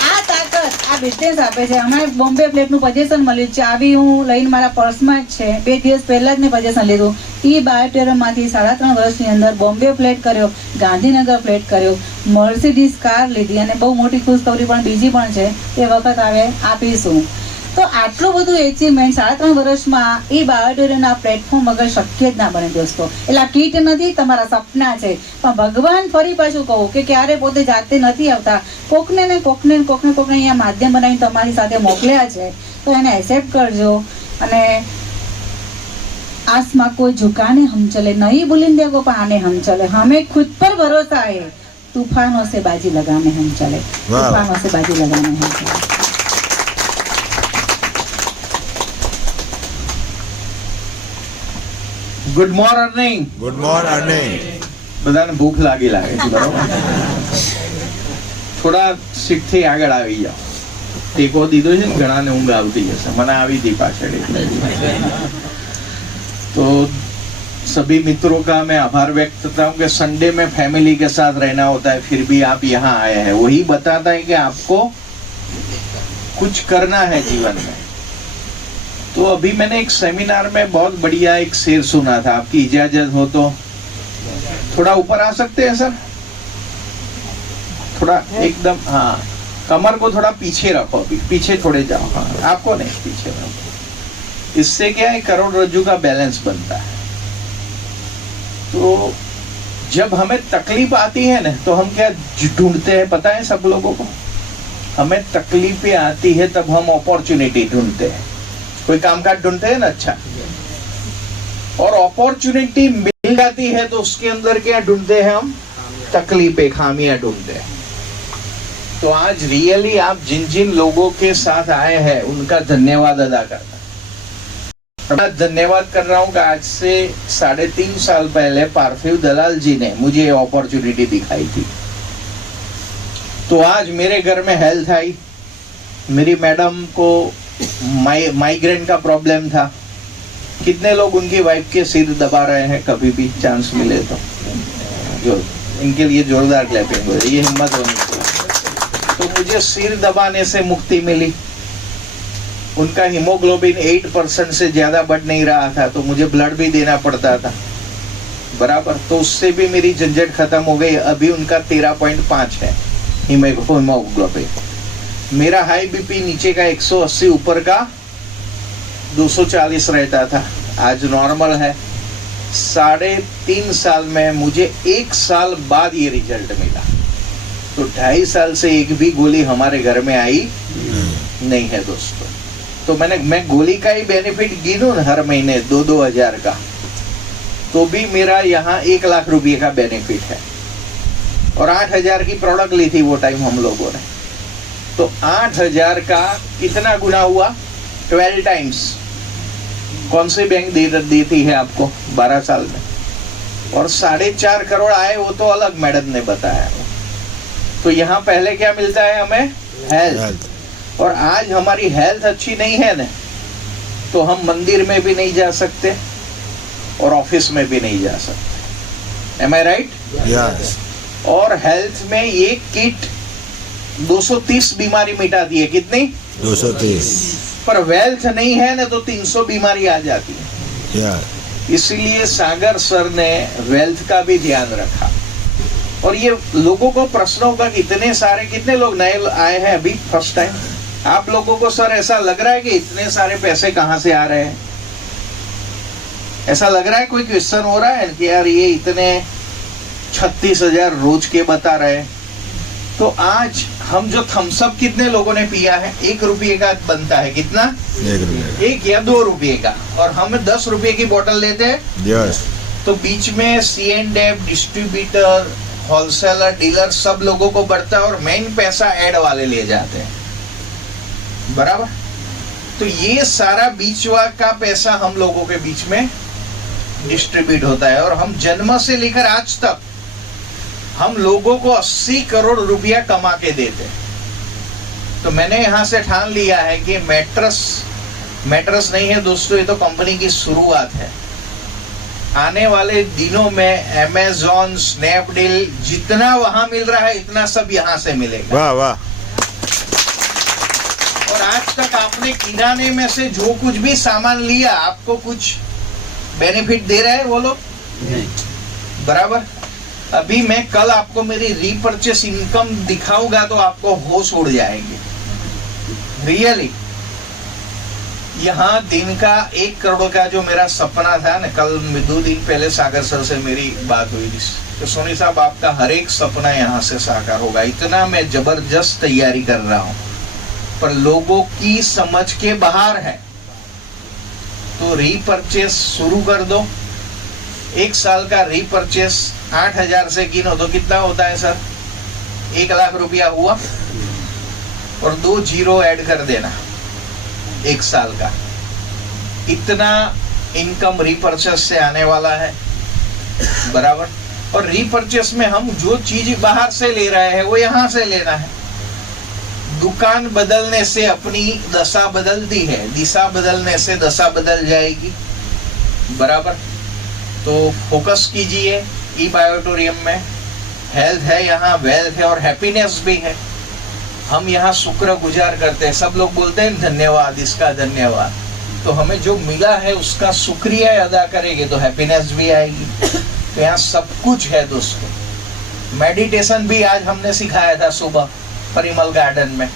આ તાકાત આ બિઝનેસ આપે છે. અમારે બોમ્બે પ્લેટનું પોઝિશન મળ્યું છે, આવી હું લઈને મારા પર્સમાં જ છે. 2 દિવસ પહેલા જ મેં પોઝિશન લીધું. એ બાયોટેરમમાંથી 3.5 વર્ષની અંદર બોમ્બે પ્લેટ કર્યો, ગાંધીનગર પ્લેટ કર્યો, મર્સિડીઝ કાર લીધી, અને બહુ મોટી ખુશખબરી પણ બીજી પણ છે, એ વખત આવે આપીશું. તો આટલું બધું એચિવમેન્ટ 3.5 વર્ષમાં એ બાયોટેરમના પ્લેટફોર્મ વગર શક્ય જ ના બને દોસ્તો. એટલે આ કીટ નથી, તમારા સપના છે. પણ ભગવાન ફરી પાછું કહું કે ક્યારે પોતે જાતે નથી આવતા, કોકને અહીંયા માધ્યમ બનાવીને તમારી સાથે મોકલ્યા છે, તો એને એક્સેપ્ટ કરજો. અને आसमां कोई झुकाने हम चले, नहीं बुलंद को पाने हम चले, हमें खुद पर भरोसा है, तूफानों से बाजी लगाने हम चले, तूफानों से बाजी लगाने हम चले. Good morning. Good morning. બધાને ભૂખ લાગે છે બરોબર. થોડા સીટ થી આગળ આવી જાઓ. ટેકો દીધો છે ને, ઘણાને ઊંઘ આવતી હશે, મને આવી હતી પાછળ. तो सभी मित्रों का मैं आभार व्यक्त करता हूँ कि संडे में फैमिली के साथ रहना होता है, फिर भी आप यहाँ आए हैं. वही बताता है कि आपको कुछ करना है जीवन में. तो अभी मैंने एक सेमिनार में बहुत बढ़िया एक शेर सुना था, आपकी इजाजत हो तो थोड़ा ऊपर आ सकते हैं सर? थोड़ा एकदम, हाँ, कमर को थोड़ा पीछे रखो, अभी पीछे थोड़े जाओ. हाँ, आपको नहीं, पीछे रखो. इससे क्या है, करोड़रज्जु का बैलेंस बनता है. तो जब हमें तकलीफ आती है ना, तो हम क्या ढूंढते हैं पता है सब लोगों को? हमें तकलीफें आती है तब हम अपॉर्चुनिटी ढूंढते हैं. कोई कामकाज ढूंढते हैं ना, अच्छा, और अपॉर्चुनिटी मिल जाती है तो उसके अंदर क्या ढूंढते हैं हम? तकलीफें, खामियां ढूंढते हैं. तो आज रियली आप जिन जिन लोगों के साथ आए हैं उनका धन्यवाद अदा करता. मैं धन्यवाद कर रहा हूँ कि आज से 3.5 साल पहले पार्थिव दलाल जी ने मुझे ये अपॉर्चुनिटी दिखाई थी. तो आज मेरे घर में हेल्थ आई. मेरी मैडम को माइग्रेन का प्रॉब्लम था. कितने लोग उनकी वाइफ के सिर दबा रहे हैं कभी भी चांस मिले तो? जो इनके लिए जोरदार क्लैपिंग हो, ये हिम्मत होनी चाहिए. तो मुझे सिर दबाने से मुक्ति मिली. उनका हीमोग्लोबिन 8% से ज्यादा बढ़ नहीं रहा था, तो मुझे ब्लड भी देना पड़ता था, बराबर। तो उससे भी मेरी झंझट खत्म हो गई। अभी उनका 13.5 है हीमोग्लोबिन। मेरा हाई बीपी नीचे का 180, ऊपर का 240 रहता था, आज नॉर्मल है। 3.5 साल में मुझे 1 साल बाद ये रिजल्ट मिला। तो 2.5 साल से एक भी गोली हमारे घर में आई नहीं है दोस्तों। तो मैं गोली का ही बेनिफिट गिनूं हर महीने 2-2 हजार का, तो भी मेरा यहाँ 1 लाख रुपये का बेनिफिट है। और 8,000 की प्रोडक्ट ली थी वो टाइम हम लोगों ने, तो 8,000 का कितना गुना हुआ? 12 टाइम्स। कौन सी बैंक देती है आपको 12 साल में? और 4.5 करोड़ आए, वो तो अलग मैडम ने बताया। तो यहाँ पहले क्या मिलता है हमें? हेल्थ। और आज हमारी हेल्थ अच्छी नहीं है ना, तो हम मंदिर में भी नहीं जा सकते और ऑफिस में भी नहीं जा सकते। एम आई राइट? यस। और हेल्थ में ये किट 230 बीमारी मिटाती है। कितनी? 230। पर वेल्थ नहीं है ना, तो 300 बीमारी आ जाती है। यस। इसलिए सागर सर ने वेल्थ का भी ध्यान रखा। और ये लोगों को प्रश्न होगा, कितने सारे, कितने लोग नए आए हैं अभी फर्स्ट टाइम? आप लोगों को सर ऐसा लग रहा है कि इतने सारे पैसे कहां से आ रहे हैं? ऐसा लग रहा है? कोई क्वेश्चन हो रहा है कि यार ये इतने 36,000 रोज के बता रहे हैं? तो आज हम जो थम्सअप कितने लोगों ने पिया है? 1 रुपये का बनता है। कितना? 1 या 2 रुपये का। और हम 10 रुपये की बोतल लेते हैं। यस। तो बीच में C&F, डिस्ट्रीब्यूटर, होलसेलर, डीलर, सब लोगों को बढ़ता है और मेन पैसा एड वाले ले जाते हैं, बराबर। तो ये सारा बीच का पैसा हम लोगों के बीच में डिस्ट्रीब्यूट होता है। और हम जन्म से लेकर आज तक हम लोगों को 80 करोड़ रुपया कमा के देते हैं। तो मैंने यहां से ठान लिया है कि मैट्रेस नहीं है दोस्तों, ये तो कंपनी की शुरुआत है। आने वाले दिनों में अमेज़न, स्नैपडील, जितना वहां मिल रहा है इतना सब यहां से मिलेगा। वाह वाह। और आज तक आपने किराने में से जो कुछ भी सामान लिया, आपको कुछ बेनिफिट दे रहे हैं वो लोग? नहीं, बराबर। अभी मैं कल आपको मेरी रीपर्चेस इनकम दिखाऊंगा तो आपको होश उड़ जाएंगे। रियली यहाँ दिन का 1 करोड़ का जो मेरा सपना था ना, कल 2 दिन पहले सागर सर से मेरी बात हुई थी, तो सोनी साहब आपका हर एक सपना यहाँ से साकार होगा। इतना मैं जबरदस्त तैयारी कर रहा हूँ, पर लोगों की समझ के बाहर है। तो रीपर्चेस शुरू कर दो। 1 साल का रीपर्चेस 8,000 से गिनो तो कितना होता है सर? 1 लाख रुपया हुआ। और 2 जीरो ऐड कर देना 1 साल का। इतना इनकम रीपर्चेस से आने वाला है, बराबर। और रीपर्चेस में हम जो चीज बाहर से ले रहे हैं वो यहाँ से लेना है। दुकान बदलने से अपनी दशा बदलती है, दिशा बदलने से दशा बदल जाएगी, बराबर। तो फोकस कीजिए। ई बायोटोरियम में हेल्थ है, यहाँ वेल्थ है और हैप्पीनेस भी है। हम यहाँ शुक्र गुजार करते हैं। सब लोग बोलते हैं धन्यवाद, इसका धन्यवाद। तो हमें जो मिला है उसका शुक्रिया अदा करेंगे तो हैप्पीनेस भी आएगी। तो यहाँ सब कुछ है दोस्तों। मेडिटेशन भी आज हमने सिखाया था सुबह परिमल गार्डन में।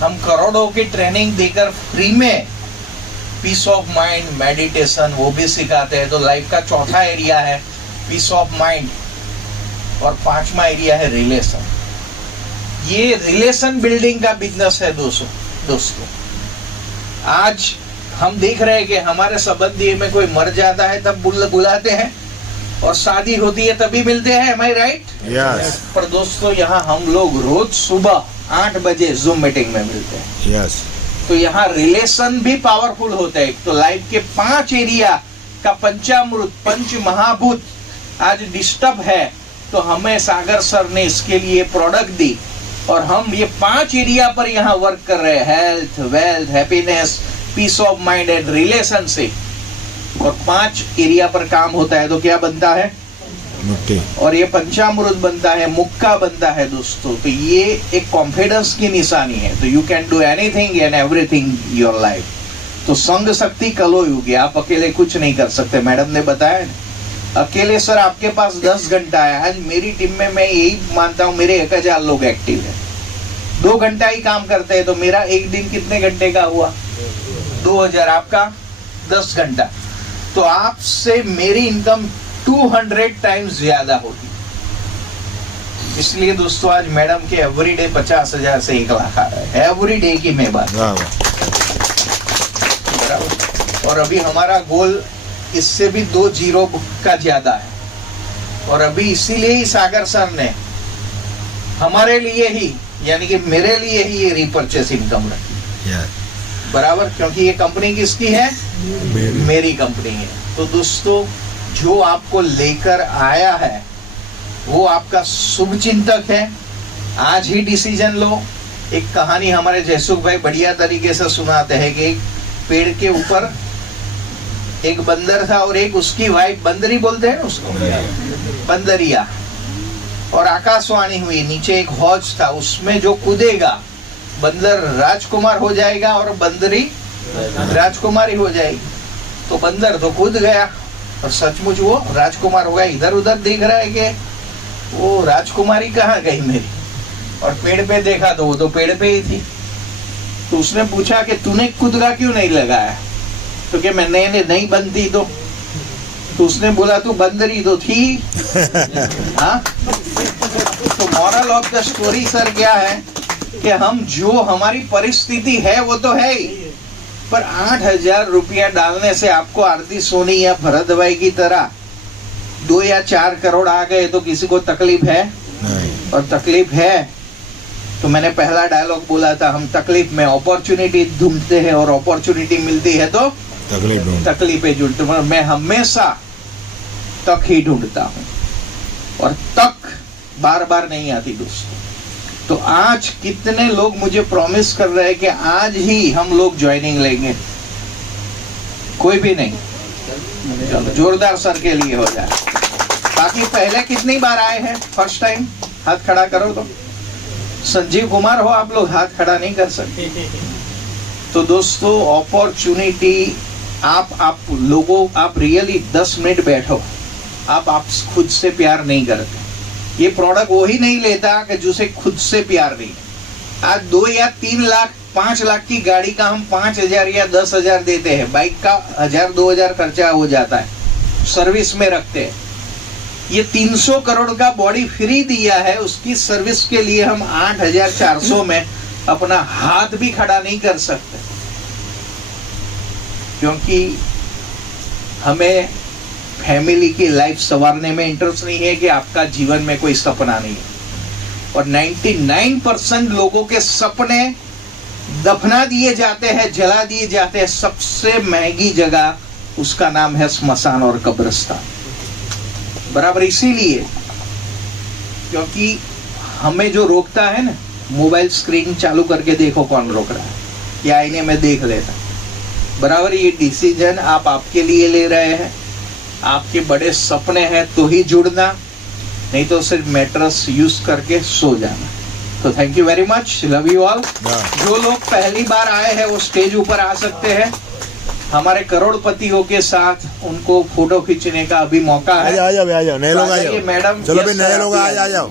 हम करोड़ों की ट्रेनिंग देकर फ्री में पीस ऑफ माइंड, मेडिटेशन वो भी सिखाते हैं। तो लाइफ का चौथा एरिया है पीस ऑफ माइंड और 5वां एरिया है रिलेशन। ये रिलेशन बिल्डिंग का बिजनेस है दोस्तों। आज हम देख रहे हैं कि हमारे संबंधी में कोई मर जाता है तब बुलाते हैं, और शादी होती है तभी मिलते हैं। एम आई राइट? यस। पर दोस्तों यहाँ हम लोग रोज सुबह 8 बजे जूम मीटिंग में मिलते हैं। यस। तो यहाँ रिलेशन भी पावरफुल होते हैं। तो लाइफ के 5 एरिया का पंचामृत, 5 महाभूत आज डिस्टर्ब है, तो हमें सागर सर ने इसके लिए प्रोडक्ट दी और हम ये 5 एरिया पर यहाँ वर्क कर रहे हैं। Health, wealth, happiness, peace of mind and relationship. और 5 एरिया पर काम होता है तो क्या बनता है? और ये पंचामृत बनता है, मुक्का बनता है दोस्तों। तो ये एक कॉन्फिडेंस की निशानी है। तो you can do anything and everything your life. तो संग शक्ति कलो युगी, आप अकेले कुछ नहीं कर सकते। मैडम ने बताया ना, अकेले सर आपके पास 10 घंटा है। आज मेरी टीम में मैं यही मानता हूँ मेरे 1000 लोग एक्टिव है, 2 घंटा ही काम करते हैं। तो मेरा एक दिन कितने घंटे का हुआ? 2000, आपका 10 घंटा। तो आपसे मेरी इनकम 200 टाइम्स ज्यादा होगी। इसलिए दोस्तों आज मैडम के एवरीडे 50,000 से 1 लाख आ रहा है, एवरीडे की मैं बात। और अभी हमारा गोल इससे भी 2 जीरो का ज्यादा है। और अभी इसीलिए ही सागर सर ने हमारे लिए ही, यानी कि मेरे लिए ही ये रीपर्चेस इनकम रखी, बराबर। क्योंकि ये कंपनी किसकी है? मेरी कंपनी है। तो दोस्तों जो आपको लेकर आया है वो आपका शुभ चिंतक है। आज ही डिसीजन लो। एक कहानी हमारे जयसुख भाई बढ़िया तरीके से सुनाते हैं कि एक पेड़ के ऊपर एक बंदर था और एक उसकी वाइफ, बंदरी बोलते हैं ना उसको, बंदरिया। और आकाशवाणी हुई, नीचे एक हौज था, उसमें जो कूदेगा बंदर राजकुमार हो जाएगा और बंदरी राजकुमारी हो जाएगी। तो बंदर तो कूद गया और सचमुच वो राजकुमार हो गया। इधर उधर देख रहा है कि वो राजकुमारी कहाँ गई मेरी, और पेड़ पे देखा तो वो तो पेड़ पे ही थी। तो उसने पूछा कि तूने कुदरा क्यों नहीं लगाया? तो कि मैंने नहीं बनती तो उसने बोला तू बंदरी तो थी। हाँ, तो moral of the story sir क्या है कि हम जो हमारी परिस्थिति है वो तो है ही, पर 8,000 रुपया डालने से आपको आरती सोनी या भरत भाई की तरह 2 या 4 करोड़ आ गए तो किसी को तकलीफ है? और तकलीफ है तो मैंने पहला डायलॉग बोला था, हम तकलीफ में अपॉर्चुनिटी ढूंढते हैं और अपॉर्चुनिटी मिलती है तो तकलीफें ढूंढते हैं। मैं हमेशा तक ही ढूंढता हूँ और तक बार बार नहीं आती दोस्तों। तो आज कितने लोग मुझे प्रॉमिस कर रहे हैं कि आज ही हम लोग ज्वाइनिंग लेंगे? कोई भी नहीं। चलो जोरदार सर के लिए हो जाए। बाकी पहले कितनी बार आए हैं? फर्स्ट टाइम हाथ खड़ा करो। तो संजीव कुमार हो आप लोग, हाथ खड़ा नहीं कर सकते। तो दोस्तों अपॉर्चुनिटी आप लोगों, आप रियली 10 मिनट बैठो। आप खुद से प्यार नहीं करते। ये प्रोडक्ट वही नहीं लेता कि जिसे खुद से प्यार नहीं। आज 2 या 3 लाख 5 लाख की गाड़ी का हम 5,000 या 10,000 देते हैं, बाइक का 1,000-2,000 खर्चा हो जाता है, सर्विस में रखते हैं। ये 300 करोड़ का बॉडी फ्री दिया है, उसकी सर्विस के लिए हम 8,400 में अपना हाथ भी खड़ा नहीं कर सकते, क्योंकि हमें फैमिली की लाइफ संवारने में इंटरेस्ट नहीं है कि आपका जीवन में कोई सपना नहीं है। और 99% लोगों के सपने दफना दिए जाते हैं, जला दिए जाते हैं। सबसे महंगी जगह उसका नाम है स्मशान और कब्रिस्तान, बराबर। इसीलिए क्योंकि हमें जो रोकता है ना, मोबाइल स्क्रीन चालू करके देखो कौन रोक रहा है, या आईने में देख लेता, बराबर। ये डिसीजन आप आपके लिए ले रहे हैं। आपके बड़े सपने हैं तो ही जुड़ना, नहीं तो सिर्फ मैट्रेस यूज करके सो जाना। तो thank you very much, love you all. जो लोग पहली बार आए हैं वो स्टेज ऊपर आ सकते हैं। हमारे करोड़पतियों के साथ उनको फोटो खींचने का अभी मौका है। आ जाओ नए लोग आ जाओ मैडम। चलो भाई नए लोग आ जाओ।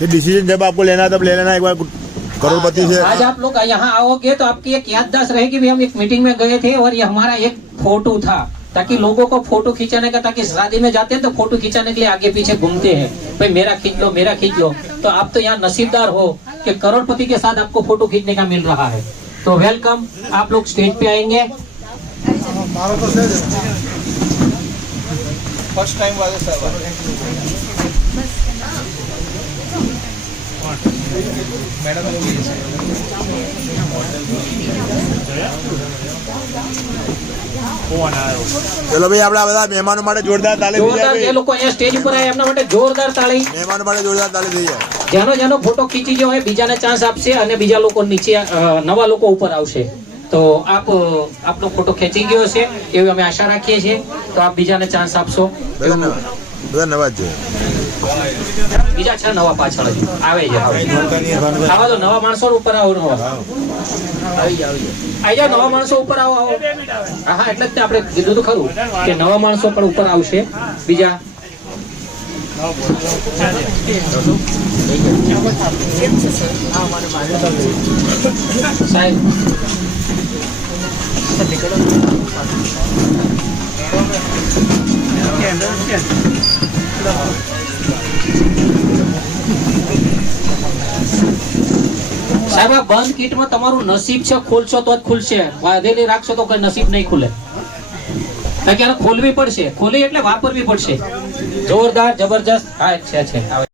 ये डिसीजन जब आपको लेना तब ले लेना एक बार करोड़पति से। आज आप लोग यहाँ आओगे तो आपकी एक याददाश्त रहेगी भी हम एक मीटिंग में गए थे और ये हमारा एक फोटो था, ताकि लोगों को फोटो खींचाने का, ताकि शादी में जाते हैं तो फोटो खींचाने के लिए आगे पीछे घूमते हैं, भाई मेरा खींच लो मेरा खींच लो। तो आप तो यहाँ नसीबदार हो कि करोड़पति के साथ आपको फोटो खींचने का मिल रहा है। तो वेलकम, आप लोग स्टेज पे आएंगे। फर्स्ट टाइम वाले सर मैडम ચલો ભાઈ આપણા બધા મહેમાનો માટે જોરદાર તાળી થઈ જાય। જે લોકો અહીંયા સ્ટેજ ઉપર આવ્યા એમના માટે જોરદાર તાળી। મહેમાનો માટે જોરદાર તાળી થઈ જાય। જેનો ફોટો ખીચી ગયો હોય બીજાને ચાન્સ આપશે અને બીજા લોકો નીચે નવા લોકો ઉપર આવશે। તો આપનો ફોટો ખેંચી ગયો છે એવી અમે આશા રાખીએ છીએ, તો આપ બીજાને ચાન્સ આપશો। બધા નવા જ છે. બીજા છે નવા પાછળ હજુ આવે છે. આવા તો નવા માણસો ઉપર આવો. આવી જાઓ નવા માણસો ઉપર આવો. હા એટલે જ આપણે કીધું તો ખરું કે નવા માણસો પણ ઉપર આવશે. બીજા સાહેબ સાહેબ આ બંધ કીટમાં તમારું નસીબ છે, ખોલશો તો જ ખુલશે. વાંધેલી રાખશો તો કોઈ નસીબ નહીં ખુલે. કારણ કે આને ખોલવી પડશે. ખોલી એટલે વાપરવી પડશે. જોરદાર, જબરજસ્ત. હા છે.